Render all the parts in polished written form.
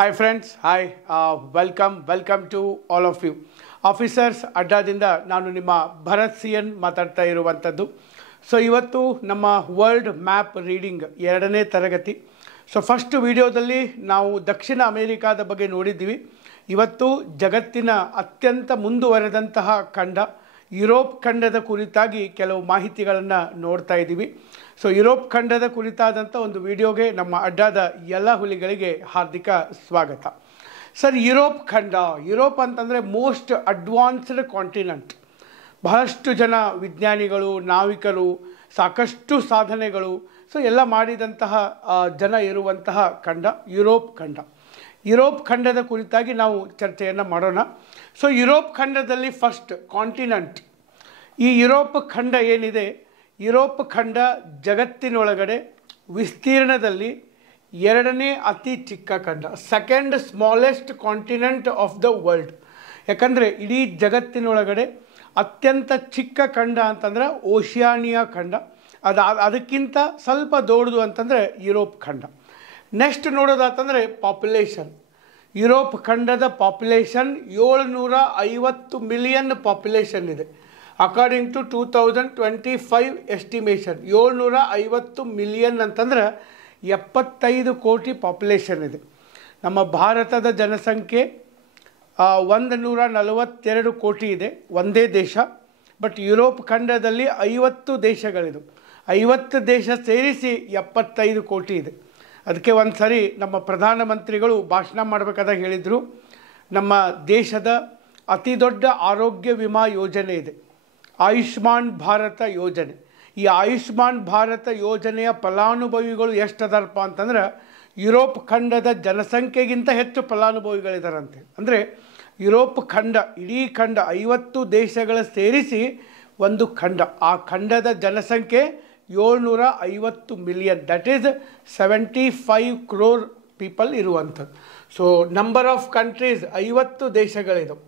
Hi friends, hi, welcome to all of you. Officers ಅಡ್ಡಾದಿಂದ ನಾನು ನಿಮ್ಮ Bharat C N ಮಾತಾಡ್ತಾ ಇರುವಂಥದ್ದು. ಸೊ ಇವತ್ತು ನಮ್ಮ ವರ್ಲ್ಡ್ ಮ್ಯಾಪ್ ರೀಡಿಂಗ್ 2ನೇ ತರಗತಿ. ಸೊ ಫಸ್ಟ್ ವಿಡಿಯೋದಲ್ಲಿ ನಾವು ದಕ್ಷಿಣ ಅಮೇರಿಕಾದ ಬಗ್ಗೆ ನೋಡಿದ್ದೀವಿ. ಇವತ್ತು ಜಗತ್ತಿನ ಅತ್ಯಂತ ಮುಂದುವರೆದಂತಹ ಖಂಡ ಯುರೋಪ್ ಖಂಡದ ಕುರಿತಾಗಿ ಕೆಲವು ಮಾಹಿತಿಗಳನ್ನು ನೋಡ್ತಾ ಇದ್ದೀವಿ. ಸೊ ಯುರೋಪ್ ಖಂಡದ ಕುರಿತಾದಂಥ ಒಂದು ವಿಡಿಯೋಗೆ ನಮ್ಮ ಅಡ್ಡಾದ ಎಲ್ಲ ಹುಲಿಗಳಿಗೆ ಹಾರ್ದಿಕ ಸ್ವಾಗತ. ಸರ್, ಯುರೋಪ್ ಅಂತಂದರೆ ಮೋಸ್ಟ್ ಅಡ್ವಾನ್ಸ್ಡ್ ಕಾಂಟಿನೆಂಟ್. ಬಹಳಷ್ಟು ಜನ ವಿಜ್ಞಾನಿಗಳು, ನಾವಿಕರು, ಸಾಕಷ್ಟು ಸಾಧನೆಗಳು ಎಲ್ಲ ಮಾಡಿದಂತಹ ಜನ ಇರುವಂತಹ ಖಂಡ ಯುರೋಪ್ ಖಂಡದ ಕುರಿತಾಗಿ ನಾವು ಚರ್ಚೆಯನ್ನು ಮಾಡೋಣ. ಸೊ ಯುರೋಪ್ ಖಂಡದಲ್ಲಿ ಫಸ್ಟ್ ಕಾಂಟಿನೆಂಟ್, ಈ ಯುರೋಪ್ ಖಂಡ ಏನಿದೆ, ಯುರೋಪ್ ಖಂಡ ಜಗತ್ತಿನೊಳಗಡೆ ವಿಸ್ತೀರ್ಣದಲ್ಲಿ 2ನೇ ಅತಿ ಚಿಕ್ಕ ಖಂಡ, second smallest continent of the world. ಯಾಕಂದರೆ ಇಡೀ ಜಗತ್ತಿನೊಳಗಡೆ ಅತ್ಯಂತ ಚಿಕ್ಕ ಖಂಡ ಅಂತಂದರೆ ಓಷಿಯಾನಿಯಾ ಖಂಡ, ಅದಕ್ಕಿಂತ ಸ್ವಲ್ಪ ದೊಡ್ಡದು ಅಂತಂದರೆ ಯುರೋಪ್ ಖಂಡ. ನೆಕ್ಸ್ಟ್ ನೋಡೋದಾತಂದರೆ ಪಾಪ್ಯುಲೇಷನ್, ಯುರೋಪ್ ಖಂಡದ ಪಾಪ್ಯುಲೇಷನ್ 750 ಮಿಲಿಯನ್ ಪಾಪ್ಯುಲೇಷನ್ ಇದೆ. ಅಕಾರ್ಡಿಂಗ್ ಟು 2025 ಎಸ್ಟಿಮೇಷನ್ 750 ಮಿಲಿಯನ್ ಅಂತಂದ್ರೆ 75 ಕೋಟಿ ಪಾಪ್ಯುಲೇಷನ್ ಇದೆ. ನಮ್ಮ ಭಾರತದ ಜನಸಂಖ್ಯೆ 142 ಕೋಟಿ ಇದೆ, ಒಂದೇ ದೇಶ. ಬಟ್ ಯುರೋಪ್ ಖಂಡದಲ್ಲಿ 50 ದೇಶಗಳಿದು, 50 ದೇಶ ಸೇರಿಸಿ 75 ಕೋಟಿ ಇದೆ. ಅದಕ್ಕೆ ಒಂದು ಸರಿ ನಮ್ಮ ಪ್ರಧಾನಮಂತ್ರಿಗಳು ಭಾಷಣ ಮಾಡಬೇಕಾದಾಗ ಹೇಳಿದರು, ನಮ್ಮ ದೇಶದ ಅತಿ ದೊಡ್ಡ ಆರೋಗ್ಯ ವಿಮಾ ಯೋಜನೆ ಇದೆ, ಆಯುಷ್ಮಾನ್ ಭಾರತ ಯೋಜನೆ. ಈ ಆಯುಷ್ಮಾನ್ ಭಾರತ ಯೋಜನೆಯ ಫಲಾನುಭವಿಗಳು ಎಷ್ಟದಾರಪ್ಪ ಅಂತಂದ್ರೆ ಯುರೋಪ್ ಖಂಡದ ಜನಸಂಖ್ಯೆಗಿಂತ ಹೆಚ್ಚು ಫಲಾನುಭವಿಗಳಿದಾರಂತೆ. ಅಂದರೆ ಯುರೋಪ್ ಖಂಡ, ಇಡೀ ಖಂಡ 50 ದೇಶಗಳ ಸೇರಿಸಿ ಒಂದು ಖಂಡ. ಆ ಖಂಡದ ಜನಸಂಖ್ಯೆ 750 million, that is 75 crore people ಇರುವಂಥದ್ದು. ಸೊ ನಂಬರ್ ಆಫ್ ಕಂಟ್ರೀಸ್ 50 ದೇಶಗಳಿದವು.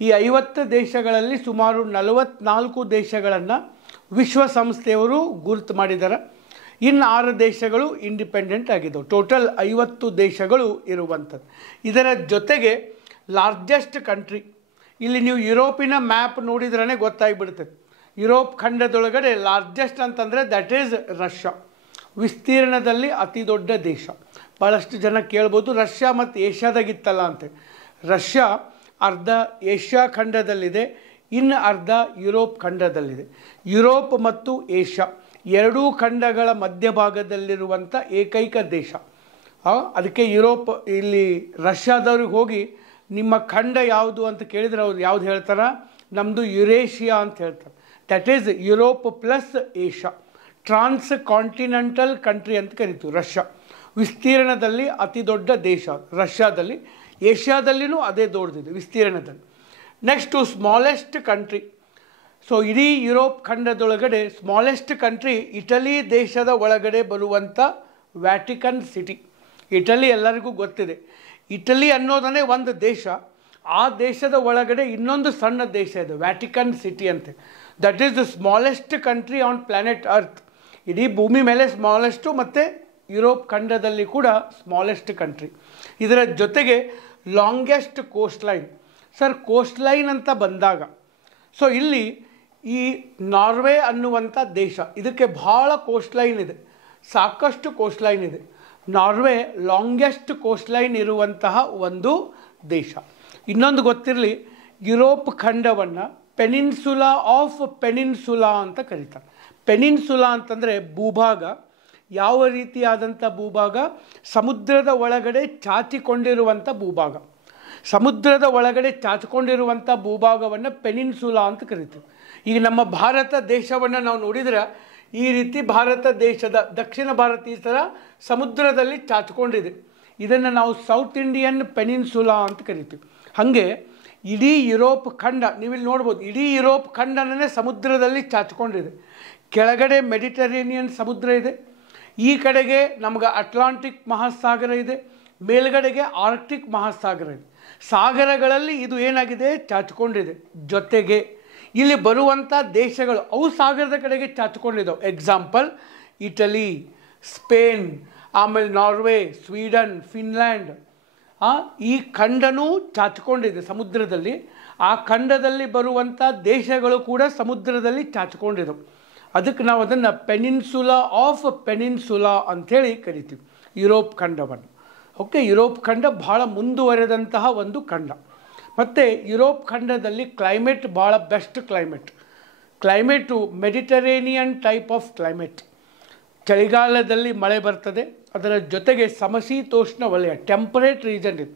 ಈ 50 ದೇಶಗಳಲ್ಲಿ ಸುಮಾರು 44 ದೇಶಗಳನ್ನು ವಿಶ್ವಸಂಸ್ಥೆಯವರು ಗುರುತು ಮಾಡಿದ್ದಾರೆ. ಇನ್ನು 6 ದೇಶಗಳು ಇಂಡಿಪೆಂಡೆಂಟ್ ಆಗಿದ್ದವು. ಟೋಟಲ್ 50 ದೇಶಗಳು ಇರುವಂಥದ್ದು. ಇದರ ಜೊತೆಗೆ ಲಾರ್ಜೆಸ್ಟ್ ಕಂಟ್ರಿ, ಇಲ್ಲಿ ನೀವು ಯುರೋಪಿನ ಮ್ಯಾಪ್ ನೋಡಿದ್ರೇ ಗೊತ್ತಾಗಿಬಿಡ್ತದೆ. ಯುರೋಪ್ ಖಂಡದೊಳಗಡೆ ಲಾರ್ಜೆಸ್ಟ್ ಅಂತಂದರೆ ದಟ್ ಈಸ್ ರಷ್ಯಾ, ವಿಸ್ತೀರ್ಣದಲ್ಲಿ ಅತಿ ದೊಡ್ಡ ದೇಶ. ಭಾಳಷ್ಟು ಜನ ಕೇಳ್ಬೋದು ರಷ್ಯಾ ಮತ್ತು ಏಷ್ಯಾದಾಗಿತ್ತಲ್ಲ ಅಂತ. ರಷ್ಯಾ ಅರ್ಧ ಏಷ್ಯಾ ಖಂಡದಲ್ಲಿದೆ, ಇನ್ನು ಅರ್ಧ ಯುರೋಪ್ ಖಂಡದಲ್ಲಿದೆ. ಯುರೋಪ್ ಮತ್ತು ಏಷ್ಯಾ ಎರಡೂ ಖಂಡಗಳ ಮಧ್ಯಭಾಗದಲ್ಲಿರುವಂಥ ಏಕೈಕ ದೇಶ. ಅದಕ್ಕೆ ಯುರೋಪ್, ಇಲ್ಲಿ ರಷ್ಯಾದವ್ರಿಗೆ ಹೋಗಿ ನಿಮ್ಮ ಖಂಡ ಯಾವುದು ಅಂತ ಕೇಳಿದರೆ ಅವ್ರು ಯಾವ್ದು ಹೇಳ್ತಾರೆ, ನಮ್ಮದು ಯುರೇಷಿಯಾ ಅಂತ ಹೇಳ್ತಾರೆ. That is Europe plus Asia, transcontinental country ಅಂತ ಕರಿತೀವಿ. ರಷ್ಯಾ ವಿಸ್ತೀರ್ಣದಲ್ಲಿ ಅತಿ ದೊಡ್ಡ ದೇಶ ರಷ್ಯಾದಲ್ಲಿ, ಏಷ್ಯಾದಲ್ಲಿನೂ ಅದೇ ದೊಡ್ಡದಿದೆ ವಿಸ್ತೀರ್ಣದಲ್ಲಿ. Next smallest country. ಸೊ ಇಡೀ ಯುರೋಪ್ ಖಂಡದೊಳಗಡೆ ಸ್ಮಾಲೆಸ್ಟ್ ಕಂಟ್ರಿ ಇಟಲಿ ದೇಶದ ಒಳಗಡೆ ಬರುವಂಥ ವ್ಯಾಟಿಕನ್ ಸಿಟಿ. ಇಟಲಿ ಎಲ್ಲರಿಗೂ ಗೊತ್ತಿದೆ. ಇಟಲಿ ಅನ್ನೋದನ್ನೇ ಒಂದು ದೇಶ, ಆ ದೇಶದ ಒಳಗಡೆ ಇನ್ನೊಂದು ಸಣ್ಣ ದೇಶ ಇದೆ ವ್ಯಾಟಿಕನ್ ಸಿಟಿ ಅಂತೆ. That is the smallest country on planet earth. ಇಡೀ ಭೂಮಿ ಮೇಲೆ ಸ್ಮಾಲೆಸ್ಟು, ಮತ್ತು ಯುರೋಪ್ ಖಂಡದಲ್ಲಿ ಕೂಡ ಸ್ಮಾಲೆಸ್ಟ್ ಕಂಟ್ರಿ. ಇದರ ಜೊತೆಗೆ longest coastline. Sir, coastline ಅಂತ ಬಂದಾಗ ಸೊ ಇಲ್ಲಿ ಈ ನಾರ್ವೆ ಅನ್ನುವಂಥ ದೇಶ, ಇದಕ್ಕೆ ಭಾಳ ಕೋಸ್ಟ್ ಲೈನ್ ಇದೆ, ಸಾಕಷ್ಟು ಕೋಸ್ಟ್ ಲೈನ್ ಇದೆ. ನಾರ್ವೆ ಲಾಂಗೆಸ್ಟ್ ಕೋಸ್ಟ್ ಲೈನ್ ಇರುವಂತಹ ಒಂದು ದೇಶ. ಇನ್ನೊಂದು ಗೊತ್ತಿರಲಿ, ಯುರೋಪ್ ಖಂಡವನ್ನು ಪೆನಿನ್ಸುಲಾ ಆಫ್ ಪೆನಿನ್ಸುಲಾ ಅಂತ ಕರೀತಾರೆ. ಪೆನಿನ್ಸುಲಾ ಅಂತಂದರೆ ಭೂಭಾಗ. ಯಾವ ರೀತಿಯಾದಂಥ ಭೂಭಾಗ? ಸಮುದ್ರದ ಒಳಗಡೆ ಚಾಚಿಕೊಂಡಿರುವಂಥ ಭೂಭಾಗ. ಸಮುದ್ರದ ಒಳಗಡೆ ಚಾಚಿಕೊಂಡಿರುವಂಥ ಭೂಭಾಗವನ್ನು ಪೆನಿನ್ಸುಲಾ ಅಂತ ಕರಿತೀವಿ. ಈಗ ನಮ್ಮ ಭಾರತ ದೇಶವನ್ನು ನಾವು ನೋಡಿದರೆ ಈ ರೀತಿ ಭಾರತ ದೇಶದ ದಕ್ಷಿಣ ಭಾರತ ಈ ಥರ ಸಮುದ್ರದಲ್ಲಿ ಚಾಚಿಕೊಂಡಿದೆ. ಇದನ್ನು ನಾವು ಸೌತ್ ಇಂಡಿಯನ್ ಪೆನಿನ್ಸುಲಾ ಅಂತ ಕರಿತೀವಿ. ಹಾಗೆ ಇಡೀ ಯುರೋಪ್ ಖಂಡ ನೀವಿಲ್ಲಿ ನೋಡ್ಬೋದು, ಇಡೀ ಯುರೋಪ್ ಖಂಡನೇ ಸಮುದ್ರದಲ್ಲಿ ಚಾಚಿಕೊಂಡಿದೆ. ಕೆಳಗಡೆ ಮೆಡಿಟರೇನಿಯನ್ ಸಮುದ್ರ ಇದೆ, ಈ ಕಡೆಗೆ ನಮ್ಗೆ ಅಟ್ಲಾಂಟಿಕ್ ಮಹಾಸಾಗರ ಇದೆ, ಮೇಲ್ಗಡೆಗೆ ಆರ್ಕ್ಟಿಕ್ ಮಹಾಸಾಗರ ಇದೆ. ಸಾಗರಗಳಲ್ಲಿ ಇದು ಏನಾಗಿದೆ, ಚಾಚಿಕೊಂಡಿದೆ. ಜೊತೆಗೆ ಇಲ್ಲಿ ಬರುವಂಥ ದೇಶಗಳು ಅವು ಸಾಗರದ ಕಡೆಗೆ ಚಾಚಿಕೊಂಡಿದ್ದಾವೆ. ಎಕ್ಸಾಂಪಲ್ ಇಟಲಿ, ಸ್ಪೇನ್, ಆಮೇಲೆ ನಾರ್ವೆ, ಸ್ವೀಡನ್, ಫಿನ್ಲ್ಯಾಂಡ್, ಈ ಖಂಡನೂ ಚಾಚಿಕೊಂಡಿದೆ ಸಮುದ್ರದಲ್ಲಿ. ಆ ಖಂಡದಲ್ಲಿ ಬರುವಂಥ ದೇಶಗಳು ಕೂಡ ಸಮುದ್ರದಲ್ಲಿ ಚಾಚಿಕೊಂಡಿದ್ದವು. ಅದಕ್ಕೆ ನಾವು ಅದನ್ನು ಪೆನಿನ್ಸುಲಾ ಆಫ್ ಪೆನಿನ್ಸುಲಾ ಅಂಥೇಳಿ ಕರಿತೀವಿ ಯುರೋಪ್ ಖಂಡವನ್ನು. ಓಕೆ, ಯುರೋಪ್ ಖಂಡ ಭಾಳ ಮುಂದುವರೆದಂತಹ ಒಂದು ಖಂಡ. ಮತ್ತು ಯುರೋಪ್ ಖಂಡದಲ್ಲಿ ಕ್ಲೈಮೇಟ್ ಭಾಳ best climate Mediterranean type of climate. ಚಳಿಗಾಲದಲ್ಲಿ ಮಳೆ ಬರ್ತದೆ, ಅದರ ಜೊತೆಗೆ ಸಮಶೀತೋಷ್ಣ ವಲಯ, ಟೆಂಪರೇಟ್ ರೀಜನ್ ಇದು.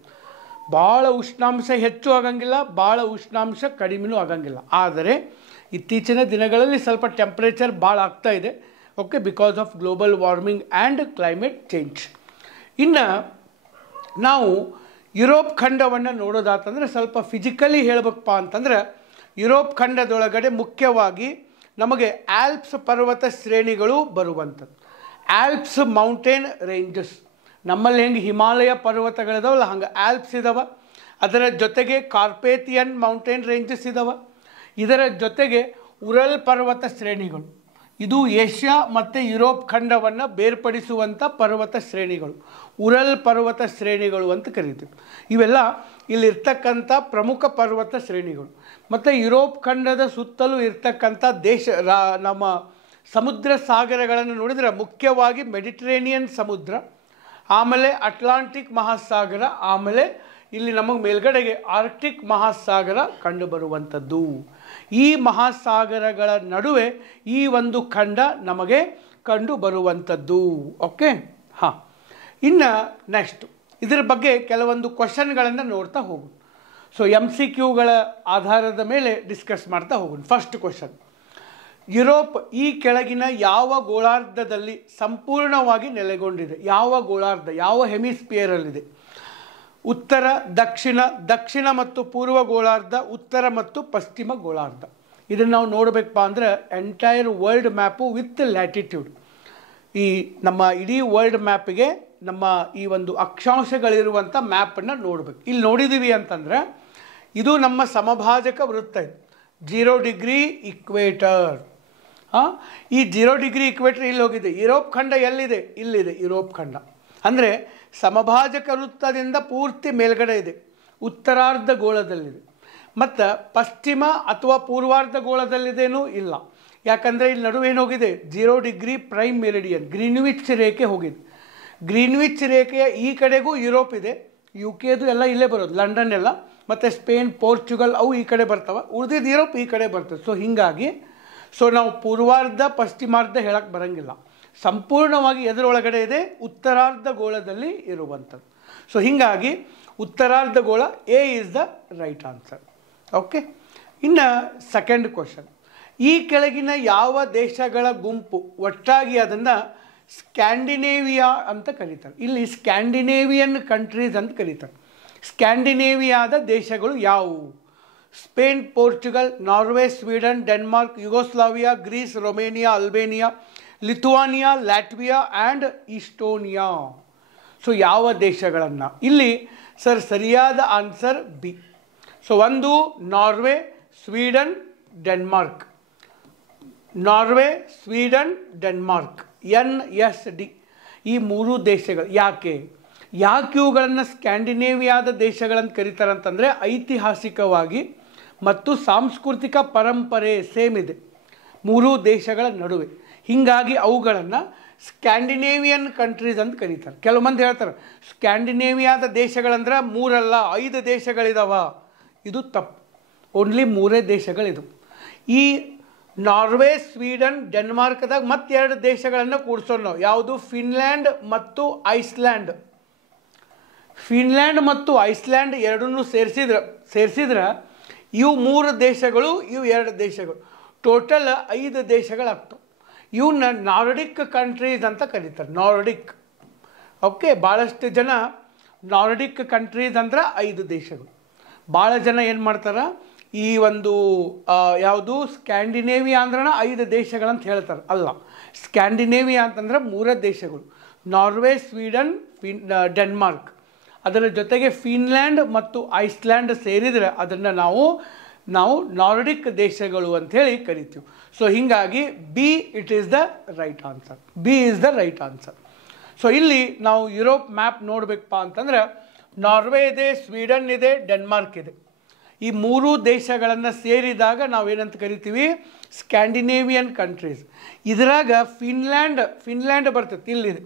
ಭಾಳ ಉಷ್ಣಾಂಶ ಹೆಚ್ಚು ಆಗಂಗಿಲ್ಲ, ಭಾಳ ಉಷ್ಣಾಂಶ ಕಡಿಮೆನೂ ಆಗಂಗಿಲ್ಲ. ಆದರೆ ಇತ್ತೀಚಿನ ದಿನಗಳಲ್ಲಿ ಸ್ವಲ್ಪ ಟೆಂಪ್ರೇಚರ್ ಭಾಳ ಆಗ್ತಾ ಇದೆ. Okay, because of global warming and climate change. ಇನ್ನು ನಾವು ಯುರೋಪ್ ಖಂಡವನ್ನು ನೋಡೋದಾತಂದರೆ ಸ್ವಲ್ಪ ಫಿಸಿಕಲಿ ಹೇಳಬೇಕಪ್ಪ ಅಂತಂದ್ರೆ ಯುರೋಪ್ ಖಂಡದೊಳಗಡೆ ಮುಖ್ಯವಾಗಿ ನಮಗೆ ಆಲ್ಪ್ಸ್ ಪರ್ವತ ಶ್ರೇಣಿಗಳು ಬರುವಂಥದ್ದು. ಆಲ್ಪ್ಸ್ ಮೌಂಟೇನ್ ರೇಂಜಸ್, ನಮ್ಮಲ್ಲಿ ಹೆಂಗೆ ಹಿಮಾಲಯ ಪರ್ವತಗಳಿದಾವಲ್ಲ ಹಂಗೆ ಆಲ್ಪ್ಸ್ ಇದಾವೆ. ಅದರ ಜೊತೆಗೆ ಕಾರ್ಪೇಥಿಯನ್ ಮೌಂಟೇನ್ ರೇಂಜಸ್ ಇದಾವೆ. ಇದರ ಜೊತೆಗೆ ಉರಲ್ ಪರ್ವತ ಶ್ರೇಣಿಗಳು. ಇದು ಏಷ್ಯಾ ಮತ್ತು ಯುರೋಪ್ ಖಂಡವನ್ನು ಬೇರ್ಪಡಿಸುವಂಥ ಪರ್ವತ ಶ್ರೇಣಿಗಳು, ಉರಲ್ ಪರ್ವತ ಶ್ರೇಣಿಗಳು ಅಂತ ಕರಿತೀವಿ. ಇವೆಲ್ಲ ಇಲ್ಲಿರ್ತಕ್ಕಂಥ ಪ್ರಮುಖ ಪರ್ವತ ಶ್ರೇಣಿಗಳು. ಮತ್ತು ಯುರೋಪ್ ಖಂಡದ ಸುತ್ತಲೂ ಇರ್ತಕ್ಕಂಥ ನಮ್ಮ ಸಮುದ್ರ ಸಾಗರಗಳನ್ನು ನೋಡಿದರೆ ಮುಖ್ಯವಾಗಿ ಮೆಡಿಟರೇನಿಯನ್ ಸಮುದ್ರ, ಆಮೇಲೆ ಅಟ್ಲಾಂಟಿಕ್ ಮಹಾಸಾಗರ, ಆಮೇಲೆ ಇಲ್ಲಿ ನಮಗೆ ಮೇಲ್ಗಡೆಗೆ ಆರ್ಕ್ಟಿಕ್ ಮಹಾಸಾಗರ ಕಂಡುಬರುವಂಥದ್ದು. ಈ ಮಹಾಸಾಗರಗಳ ನಡುವೆ ಈ ಒಂದು ಖಂಡ ನಮಗೆ ಕಂಡು ಬರುವಂಥದ್ದು. ಓಕೆ, ಹಾಂ. ಇನ್ನು ನೆಕ್ಸ್ಟ್ ಇದರ ಬಗ್ಗೆ ಕೆಲವೊಂದು ಕ್ವಶನ್ಗಳನ್ನು ನೋಡ್ತಾ ಹೋಗೋಣ. ಸೊ MCQಗಳ ಆಧಾರದ ಮೇಲೆ ಡಿಸ್ಕಸ್ ಮಾಡ್ತಾ ಹೋಗೋಣ. ಫಸ್ಟ್ ಕ್ವಶನ್, ಯುರೋಪ್ ಈ ಕೆಳಗಿನ ಯಾವ ಗೋಳಾರ್ಧದಲ್ಲಿ ಸಂಪೂರ್ಣವಾಗಿ ನೆಲೆಗೊಂಡಿದೆ? ಯಾವ ಗೋಳಾರ್ಧ, ಯಾವ ಹೆಮಿಸ್ಪಿಯರಲ್ಲಿದೆ? ಉತ್ತರ, ದಕ್ಷಿಣ ಮತ್ತು ಪೂರ್ವ ಗೋಳಾರ್ಧ, ಉತ್ತರ ಮತ್ತು ಪಶ್ಚಿಮ ಗೋಳಾರ್ಧ. ಇದನ್ನು ನಾವು ನೋಡಬೇಕಪ್ಪ ಅಂದರೆ entire world map with latitude. ಈ ನಮ್ಮ ಇಡೀ ವರ್ಲ್ಡ್ ಮ್ಯಾಪಿಗೆ ನಮ್ಮ ಈ ಒಂದು ಅಕ್ಷಾಂಶಗಳಿರುವಂಥ ಮ್ಯಾಪನ್ನು ನೋಡಬೇಕು. ಇಲ್ಲಿ ನೋಡಿದ್ದೀವಿ ಅಂತಂದರೆ ಇದು ನಮ್ಮ ಸಮಭಾಜಕ ವೃತ್ತ, ಇದು 0 ಡಿಗ್ರಿ ಇಕ್ವೇಟರ್. ಈ 0 ಡಿಗ್ರಿ ಇಕ್ವೇಟರ್ ಇಲ್ಲಿ ಹೋಗಿದೆ. ಯುರೋಪ್ ಖಂಡ ಎಲ್ಲಿದೆ? ಇಲ್ಲಿದೆ ಯುರೋಪ್ ಖಂಡ. ಅಂದರೆ ಸಮಭಾಜಕ ವೃತ್ತದಿಂದ ಪೂರ್ತಿ ಮೇಲ್ಗಡೆ ಇದೆ, ಉತ್ತರಾರ್ಧ ಗೋಳದಲ್ಲಿದೆ. ಮತ್ತು ಪಶ್ಚಿಮ ಅಥವಾ ಪೂರ್ವಾರ್ಧ ಗೋಳದಲ್ಲಿದೇನೂ ಇಲ್ಲ. ಯಾಕಂದರೆ ಇಲ್ಲಿ ನಡುವೆ ಏನು ಹೋಗಿದೆ? 0 ಡಿಗ್ರಿ ಪ್ರೈಮ್ ಮೆರಿಡಿಯನ್, ಗ್ರೀನ್ವಿಚ್ ರೇಖೆ ಹೋಗಿದೆ. ಗ್ರೀನ್ವಿಚ್ ರೇಖೆಯ ಈ ಕಡೆಗೂ ಯುರೋಪ್ ಇದೆ, UK ಎಲ್ಲ ಇಲ್ಲೇ ಬರೋದು, ಲಂಡನ್ ಎಲ್ಲ, ಮತ್ತು ಸ್ಪೇನ್, ಪೋರ್ಚುಗಲ್ ಅವು ಈ ಕಡೆ ಬರ್ತವೆ, ಉಳಿದಿದ್ದು ಯುರೋಪ್ ಈ ಕಡೆ ಬರ್ತದೆ. ಸೊ ಹೀಗಾಗಿ ನಾವು ಪೂರ್ವಾರ್ಧ ಪಶ್ಚಿಮಾರ್ಧ ಹೇಳಕ್ಕೆ ಬರೋಂಗಿಲ್ಲ. ಸಂಪೂರ್ಣವಾಗಿ ಎದರೊಳಗಡೆ ಇದೆ? ಉತ್ತರಾರ್ಧ ಗೋಳದಲ್ಲಿ ಇರುವಂಥದ್ದು. ಸೊ ಹೀಗಾಗಿ ಉತ್ತರಾರ್ಧ ಗೋಳ A is the right answer. Okay, ಇನ್ನು ಸೆಕೆಂಡ್ ಕ್ವಶನ್, ಈ ಕೆಳಗಿನ ಯಾವ ದೇಶಗಳ ಗುಂಪು ಒಟ್ಟಾಗಿ ಅದನ್ನು ಸ್ಕ್ಯಾಂಡಿನೇವಿಯಾ ಅಂತ ಕರೀತಾರೆ? ಇಲ್ಲಿ ಸ್ಕ್ಯಾಂಡಿನೇವಿಯನ್ ಕಂಟ್ರೀಸ್ ಅಂತ ಕರೀತಾರೆ. ಸ್ಕ್ಯಾಂಡಿನೇವಿಯಾದ ದೇಶಗಳು ಯಾವುವು? Spain, Portugal, Norway, Sweden, Denmark, Yugoslavia, Greece, Romania, Albania, Lithuania, Latvia and Estonia. So ಯಾವ ದೇಶಗಳನ್ನು? ಇಲ್ಲಿ ಸರಿಯಾದ ಆನ್ಸರ್ ಬಿ. ಸೊ ಒಂದು Norway, Sweden, Denmark. Norway, Sweden, Denmark, NSD ಈ ಮೂರು ದೇಶಗಳು. ಯಾಕೆ ಇವುಗಳನ್ನು ಸ್ಕ್ಯಾಂಡಿನೇವಿಯಾದ ದೇಶಗಳಂತ ಕರೀತಾರೆ ಅಂತಂದರೆ ಐತಿಹಾಸಿಕವಾಗಿ ಮತ್ತು ಸಾಂಸ್ಕೃತಿಕ ಪರಂಪರೆ ಸೇಮ್ ಇದೆ ಮೂರೂ ದೇಶಗಳ ನಡುವೆ. ಹೀಗಾಗಿ ಅವುಗಳನ್ನು ಸ್ಕ್ಯಾಂಡಿನೇವಿಯನ್ ಕಂಟ್ರೀಸ್ ಅಂತ ಕರೀತಾರೆ. ಕೆಲವು ಮಂದಿ ಹೇಳ್ತಾರೆ ಸ್ಕ್ಯಾಂಡಿನೇವಿಯಾದ ದೇಶಗಳಂದ್ರೆ 3 ಅಲ್ಲ 5 ದೇಶಗಳಿದಾವ. ಇದು ತಪ್ಪು, ಓನ್ಲಿ 3 ದೇಶಗಳಿದು. ಈ ನಾರ್ವೆ, ಸ್ವೀಡನ್, ಡೆನ್ಮಾರ್ಕ್ದಾಗ ಮತ್ತೆ 2 ದೇಶಗಳನ್ನು ಕೂಡಿಸೋಣ ನಾವು. ಯಾವುದು? ಫಿನ್ಲ್ಯಾಂಡ್ ಮತ್ತು ಐಸ್ಲ್ಯಾಂಡ್. ಫಿನ್ಲ್ಯಾಂಡ್ ಮತ್ತು ಐಸ್ಲ್ಯಾಂಡ್ ಎರಡನ್ನೂ ಸೇರಿಸಿದ್ರೆ ಇವು 3 ದೇಶಗಳು, ಇವು 2 ದೇಶಗಳು, ಟೋಟಲ್ 5 ದೇಶಗಳಾಗ್ತವೆ. ಇವನ್ನ ನಾರ್ಡಿಕ್ ಕಂಟ್ರೀಸ್ ಅಂತ ಕರೀತಾರೆ. ನಾರ್ಡಿಕ್. ಓಕೆ, ಭಾಳಷ್ಟು ಜನ ನಾರ್ಡಿಕ್ ಕಂಟ್ರೀಸ್ ಅಂದ್ರೆ 5 ದೇಶಗಳು. ಭಾಳ ಜನ ಏನು ಮಾಡ್ತಾರೆ, ಈ ಒಂದು ಯಾವುದು ಸ್ಕ್ಯಾಂಡಿನೇವಿಯಾ ಅಂದ್ರೆ 5 ದೇಶಗಳಂತ ಹೇಳ್ತಾರೆ. ಅಲ್ಲ, ಸ್ಕ್ಯಾಂಡಿನೇವಿಯಾ ಅಂತಂದ್ರೆ 3 ದೇಶಗಳು, ನಾರ್ವೆ, ಸ್ವೀಡನ್, ಡೆನ್ಮಾರ್ಕ್. ಅದರ ಜೊತೆಗೆ ಫಿನ್ಲ್ಯಾಂಡ್ ಮತ್ತು ಐಸ್ಲ್ಯಾಂಡ್ ಸೇರಿದರೆ ಅದನ್ನು ನಾವು ನಾರ್ಡಿಕ್ ದೇಶಗಳು ಅಂಥೇಳಿ ಕರಿತೀವಿ. ಸೊ ಹೀಗಾಗಿ B it is the right answer. B is the right answer. So ಇಲ್ಲಿ ನಾವು ಯುರೋಪ್ ಮ್ಯಾಪ್ ನೋಡಬೇಕಪ್ಪ ಅಂತಂದ್ರೆ ನಾರ್ವೆ ಇದೆ, ಸ್ವೀಡನ್ ಇದೆ, ಡೆನ್ಮಾರ್ಕ್ ಇದೆ. ಈ ಮೂರು ದೇಶಗಳನ್ನು ಸೇರಿದಾಗ ನಾವೇನಂತ ಕರಿತೀವಿ, ಸ್ಕ್ಯಾಂಡಿನೇವಿಯನ್ ಕಂಟ್ರೀಸ್. ಇದರಾಗ ಫಿನ್ಲ್ಯಾಂಡ್ ಬರ್ತೈತಿ. ಇಲ್ಲಿದೆ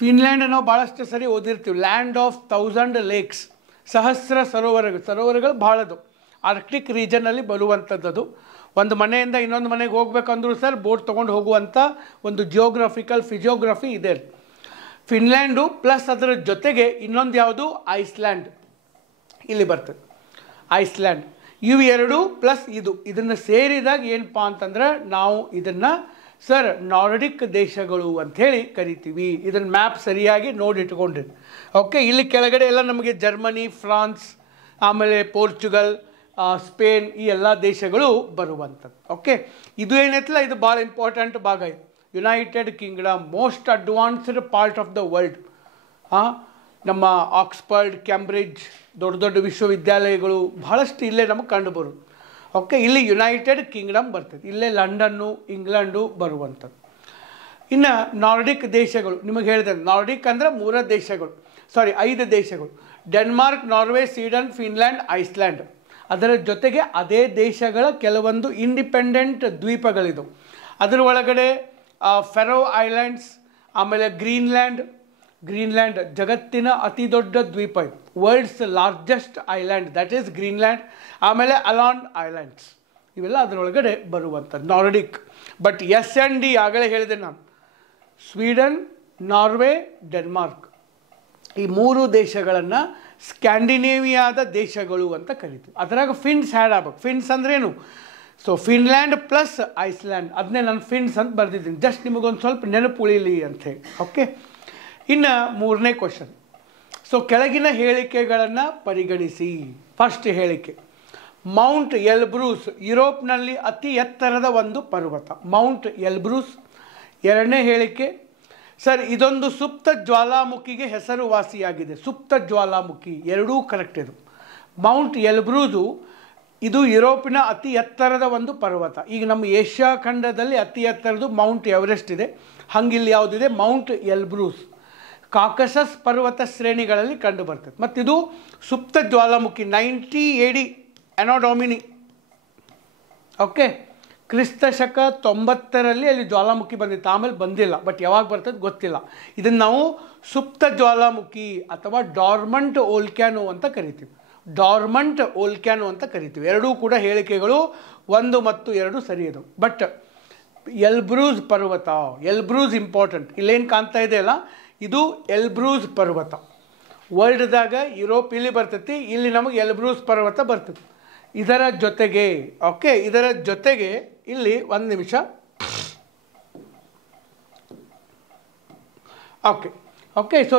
ಫಿನ್ಲ್ಯಾಂಡ್. ನಾವು ಭಾಳಷ್ಟು ಸರಿ ಓದಿರ್ತೀವಿ, ಲ್ಯಾಂಡ್ ಆಫ್ 1000 ಲೇಕ್ಸ್, ಸಹಸ್ರ ಸರೋವರಗಳು ಭಾಳದು. ಆರ್ಕ್ಟಿಕ್ ರೀಜನಲ್ಲಿ ಬರುವಂಥದ್ದು. ಒಂದು ಮನೆಯಿಂದ ಇನ್ನೊಂದು ಮನೆಗೆ ಹೋಗ್ಬೇಕಂದ್ರೂ ಸರ್ ಬೋಟ್ ತೊಗೊಂಡು ಹೋಗುವಂಥ ಒಂದು ಫಿಜಿಯೋಗ್ರಫಿ ಇದೆ ಫಿನ್ಲ್ಯಾಂಡು. ಪ್ಲಸ್ ಅದರ ಜೊತೆಗೆ ಇನ್ನೊಂದು ಯಾವುದು, ಐಸ್ಲ್ಯಾಂಡ್ ಇಲ್ಲಿ ಬರ್ತದೆ. ಐಸ್ಲ್ಯಾಂಡ್ ಇವು ಎರಡು ಪ್ಲಸ್ ಇದನ್ನು ಸೇರಿದಾಗ ಏನಪ್ಪ ಅಂತಂದ್ರೆ ನಾವು ಇದನ್ನು ಸರ್ ನಾರ್ಡಿಕ್ ದೇಶಗಳು ಅಂಥೇಳಿ ಕರಿತೀವಿ. ಇದನ್ನು ಮ್ಯಾಪ್ ಸರಿಯಾಗಿ ನೋಡಿಟ್ಕೊಂಡ್ರಿ. ಓಕೆ, ಇಲ್ಲಿ ಕೆಳಗಡೆ ಎಲ್ಲ ನಮಗೆ ಜರ್ಮನಿ, ಫ್ರಾನ್ಸ್, ಆಮೇಲೆ ಪೋರ್ಚುಗಲ್, ಸ್ಪೇನ್, ಈ ಎಲ್ಲ ದೇಶಗಳು ಬರುವಂಥದ್ದು. ಓಕೆ, ಇದು ಏನೈತಲ್ಲ ಇದು ಭಾಳ ಇಂಪಾರ್ಟೆಂಟ್ ಭಾಗ. ಇದು United Kingdom, most advanced part of the world. ನಮ್ಮ ಆಕ್ಸ್ಫರ್ಡ್, ಕ್ಯಾಂಬ್ರಿಡ್ಜ್, ದೊಡ್ಡ ದೊಡ್ಡ ವಿಶ್ವವಿದ್ಯಾಲಯಗಳು ಬಹಳಷ್ಟು ಇಲ್ಲೇ ನಮಗೆ ಕಂಡುಬರೋದು. ಓಕೆ, ಇಲ್ಲಿ ಯುನೈಟೆಡ್ ಕಿಂಗ್ಡಮ್ ಬರ್ತದೆ. ಇಲ್ಲೇ ಲಂಡನ್ನು, ಇಂಗ್ಲೆಂಡು ಬರುವಂಥದ್ದು. ಇನ್ನು ನಾರ್ಡಿಕ್ ದೇಶಗಳು ನಿಮಗೆ ಹೇಳಿದೆ, ನಾರ್ಡಿಕ್ ಅಂದರೆ 5 ದೇಶಗಳು. Denmark, Norway, Sweden, Finland, Iceland. ಅದರ ಜೊತೆಗೆ ಅದೇ ದೇಶಗಳ ಕೆಲವೊಂದು ಇಂಡಿಪೆಂಡೆಂಟ್ ದ್ವೀಪಗಳಿದು. ಅದರ ಒಳಗಡೆ ಫೆರೋ ಐಲ್ಯಾಂಡ್ಸ್, ಆಮೇಲೆ ಗ್ರೀನ್ಲ್ಯಾಂಡ್ ಜಗತ್ತಿನ ಅತಿ ದೊಡ್ಡ ದ್ವೀಪ ಇದು. World's largest island that is Greenland. ಆಮೇಲೆ ಅಲಾಂಡ್ ಐಲ್ಯಾಂಡ್ಸ್, ಇವೆಲ್ಲ ಅದರೊಳಗಡೆ ಬರುವಂಥದ್ದು ನಾರ್ಡಿಕ್. ಬಟ್ S&D ಆಗಲೇ ಹೇಳಿದೆ ನಾನು, ಸ್ವೀಡನ್, ನಾರ್ವೆ, ಡೆನ್ಮಾರ್ಕ್, ಈ 3 ದೇಶಗಳನ್ನು ಸ್ಕ್ಯಾಂಡಿನೇವಿಯಾದ ದೇಶಗಳು ಅಂತ ಕರಿತೀವಿ. ಅದರಾಗ ಫಿನ್ಸ್ ಆ್ಯಡ್ ಆಗ್ಬೇಕು. ಫಿನ್ಸ್ ಅಂದ್ರೇನು? ಸೊ ಫಿನ್ಲ್ಯಾಂಡ್ ಪ್ಲಸ್ ಐಸ್ಲ್ಯಾಂಡ್, ಅದನ್ನೇ ನಾನು ಫಿನ್ಸ್ ಅಂತ ಬರೆದಿದ್ದೀನಿ, ಜಸ್ಟ್ ನಿಮಗೊಂದು ಸ್ವಲ್ಪ ನೆನಪು ಉಳಿಲಿ ಅಂಥೇಳಿ. ಓಕೆ, ಇನ್ನು 3ನೇ ಕ್ವಶನ್. ಸೊ ಕೆಳಗಿನ ಹೇಳಿಕೆಗಳನ್ನು ಪರಿಗಣಿಸಿ. ಫಸ್ಟ್ ಹೇಳಿಕೆ, ಮೌಂಟ್ ಎಲ್ಬ್ರೂಸ್ ಯುರೋಪ್ನಲ್ಲಿ ಅತಿ ಎತ್ತರದ ಒಂದು ಪರ್ವತ, ಮೌಂಟ್ ಎಲ್ಬ್ರೂಸ್. 2ನೇ ಹೇಳಿಕೆ, ಸರ್ ಇದೊಂದು ಸುಪ್ತ ಜ್ವಾಲಾಮುಖಿಗೆ ಹೆಸರುವಾಸಿಯಾಗಿದೆ. ಸುಪ್ತ ಜ್ವಾಲಾಮುಖಿ, ಎರಡೂ ಕರೆಕ್ಟ್. ಇದು ಮೌಂಟ್ ಎಲ್ಬ್ರೂಸು ಇದು ಯುರೋಪಿನ ಅತಿ ಎತ್ತರದ ಒಂದು ಪರ್ವತ. ಈಗ ನಮ್ಮ ಏಷ್ಯಾ ಖಂಡದಲ್ಲಿ ಅತಿ ಎತ್ತರದ್ದು ಮೌಂಟ್ ಎವರೆಸ್ಟ್ ಇದೆ. ಹಂಗಿಲ್ಲಿ ಯಾವುದಿದೆ, ಮೌಂಟ್ ಎಲ್ಬ್ರೂಸ್ ಕಾಕಸಸ್ ಪರ್ವತ ಶ್ರೇಣಿಗಳಲ್ಲಿ ಕಂಡು ಬರ್ತದೆ. ಮತ್ತಿದು ಸುಪ್ತ ಜ್ವಾಲಾಮುಖಿ 90 AD ಆನೋ ಡೊಮಿನಿ. ಓಕೆ, ಕ್ರಿಸ್ತ ಶಕ 90ರಲ್ಲಿ ಅಲ್ಲಿ ಜ್ವಾಲಾಮುಖಿ ಬಂದಿತ್ತು, ಆಮೇಲೆ ಬಂದಿಲ್ಲ. ಬಟ್ ಯಾವಾಗ ಬರ್ತದೆ ಗೊತ್ತಿಲ್ಲ. ಇದನ್ನು ನಾವು ಸುಪ್ತ ಜ್ವಾಲಾಮುಖಿ ಅಥವಾ ಡಾರ್ಮಂಟ್ ಓಲ್ಕ್ಯಾನೋ ಅಂತ ಕರಿತೀವಿ. ಎರಡೂ ಕೂಡ ಹೇಳಿಕೆಗಳು 1 ಮತ್ತು 2 ಸರಿ ಇದ್ದವು. ಬಟ್ ಎಲ್ಬ್ರೂಸ್ ಪರ್ವತ, ಎಲ್ಬ್ರೂಸ್ ಇಂಪಾರ್ಟೆಂಟ್. ಇಲ್ಲೇನು ಕಾಣ್ತಾ ಇದೆಯಲ್ಲ, ಇದು ಎಲ್ಬ್ರೂಸ್ ಪರ್ವತ. ವರ್ಲ್ಡ್ದಾಗ ಯುರೋಪ್ ಇಲ್ಲಿ ಬರ್ತೈತಿ, ಇಲ್ಲಿ ನಮಗೆ ಎಲ್ಬ್ರೂಸ್ ಪರ್ವತ ಬರ್ತದೆ. ಇದರ ಜೊತೆಗೆ ಇಲ್ಲಿ 1 ನಿಮಿಷ. ಓಕೆ, ಸೊ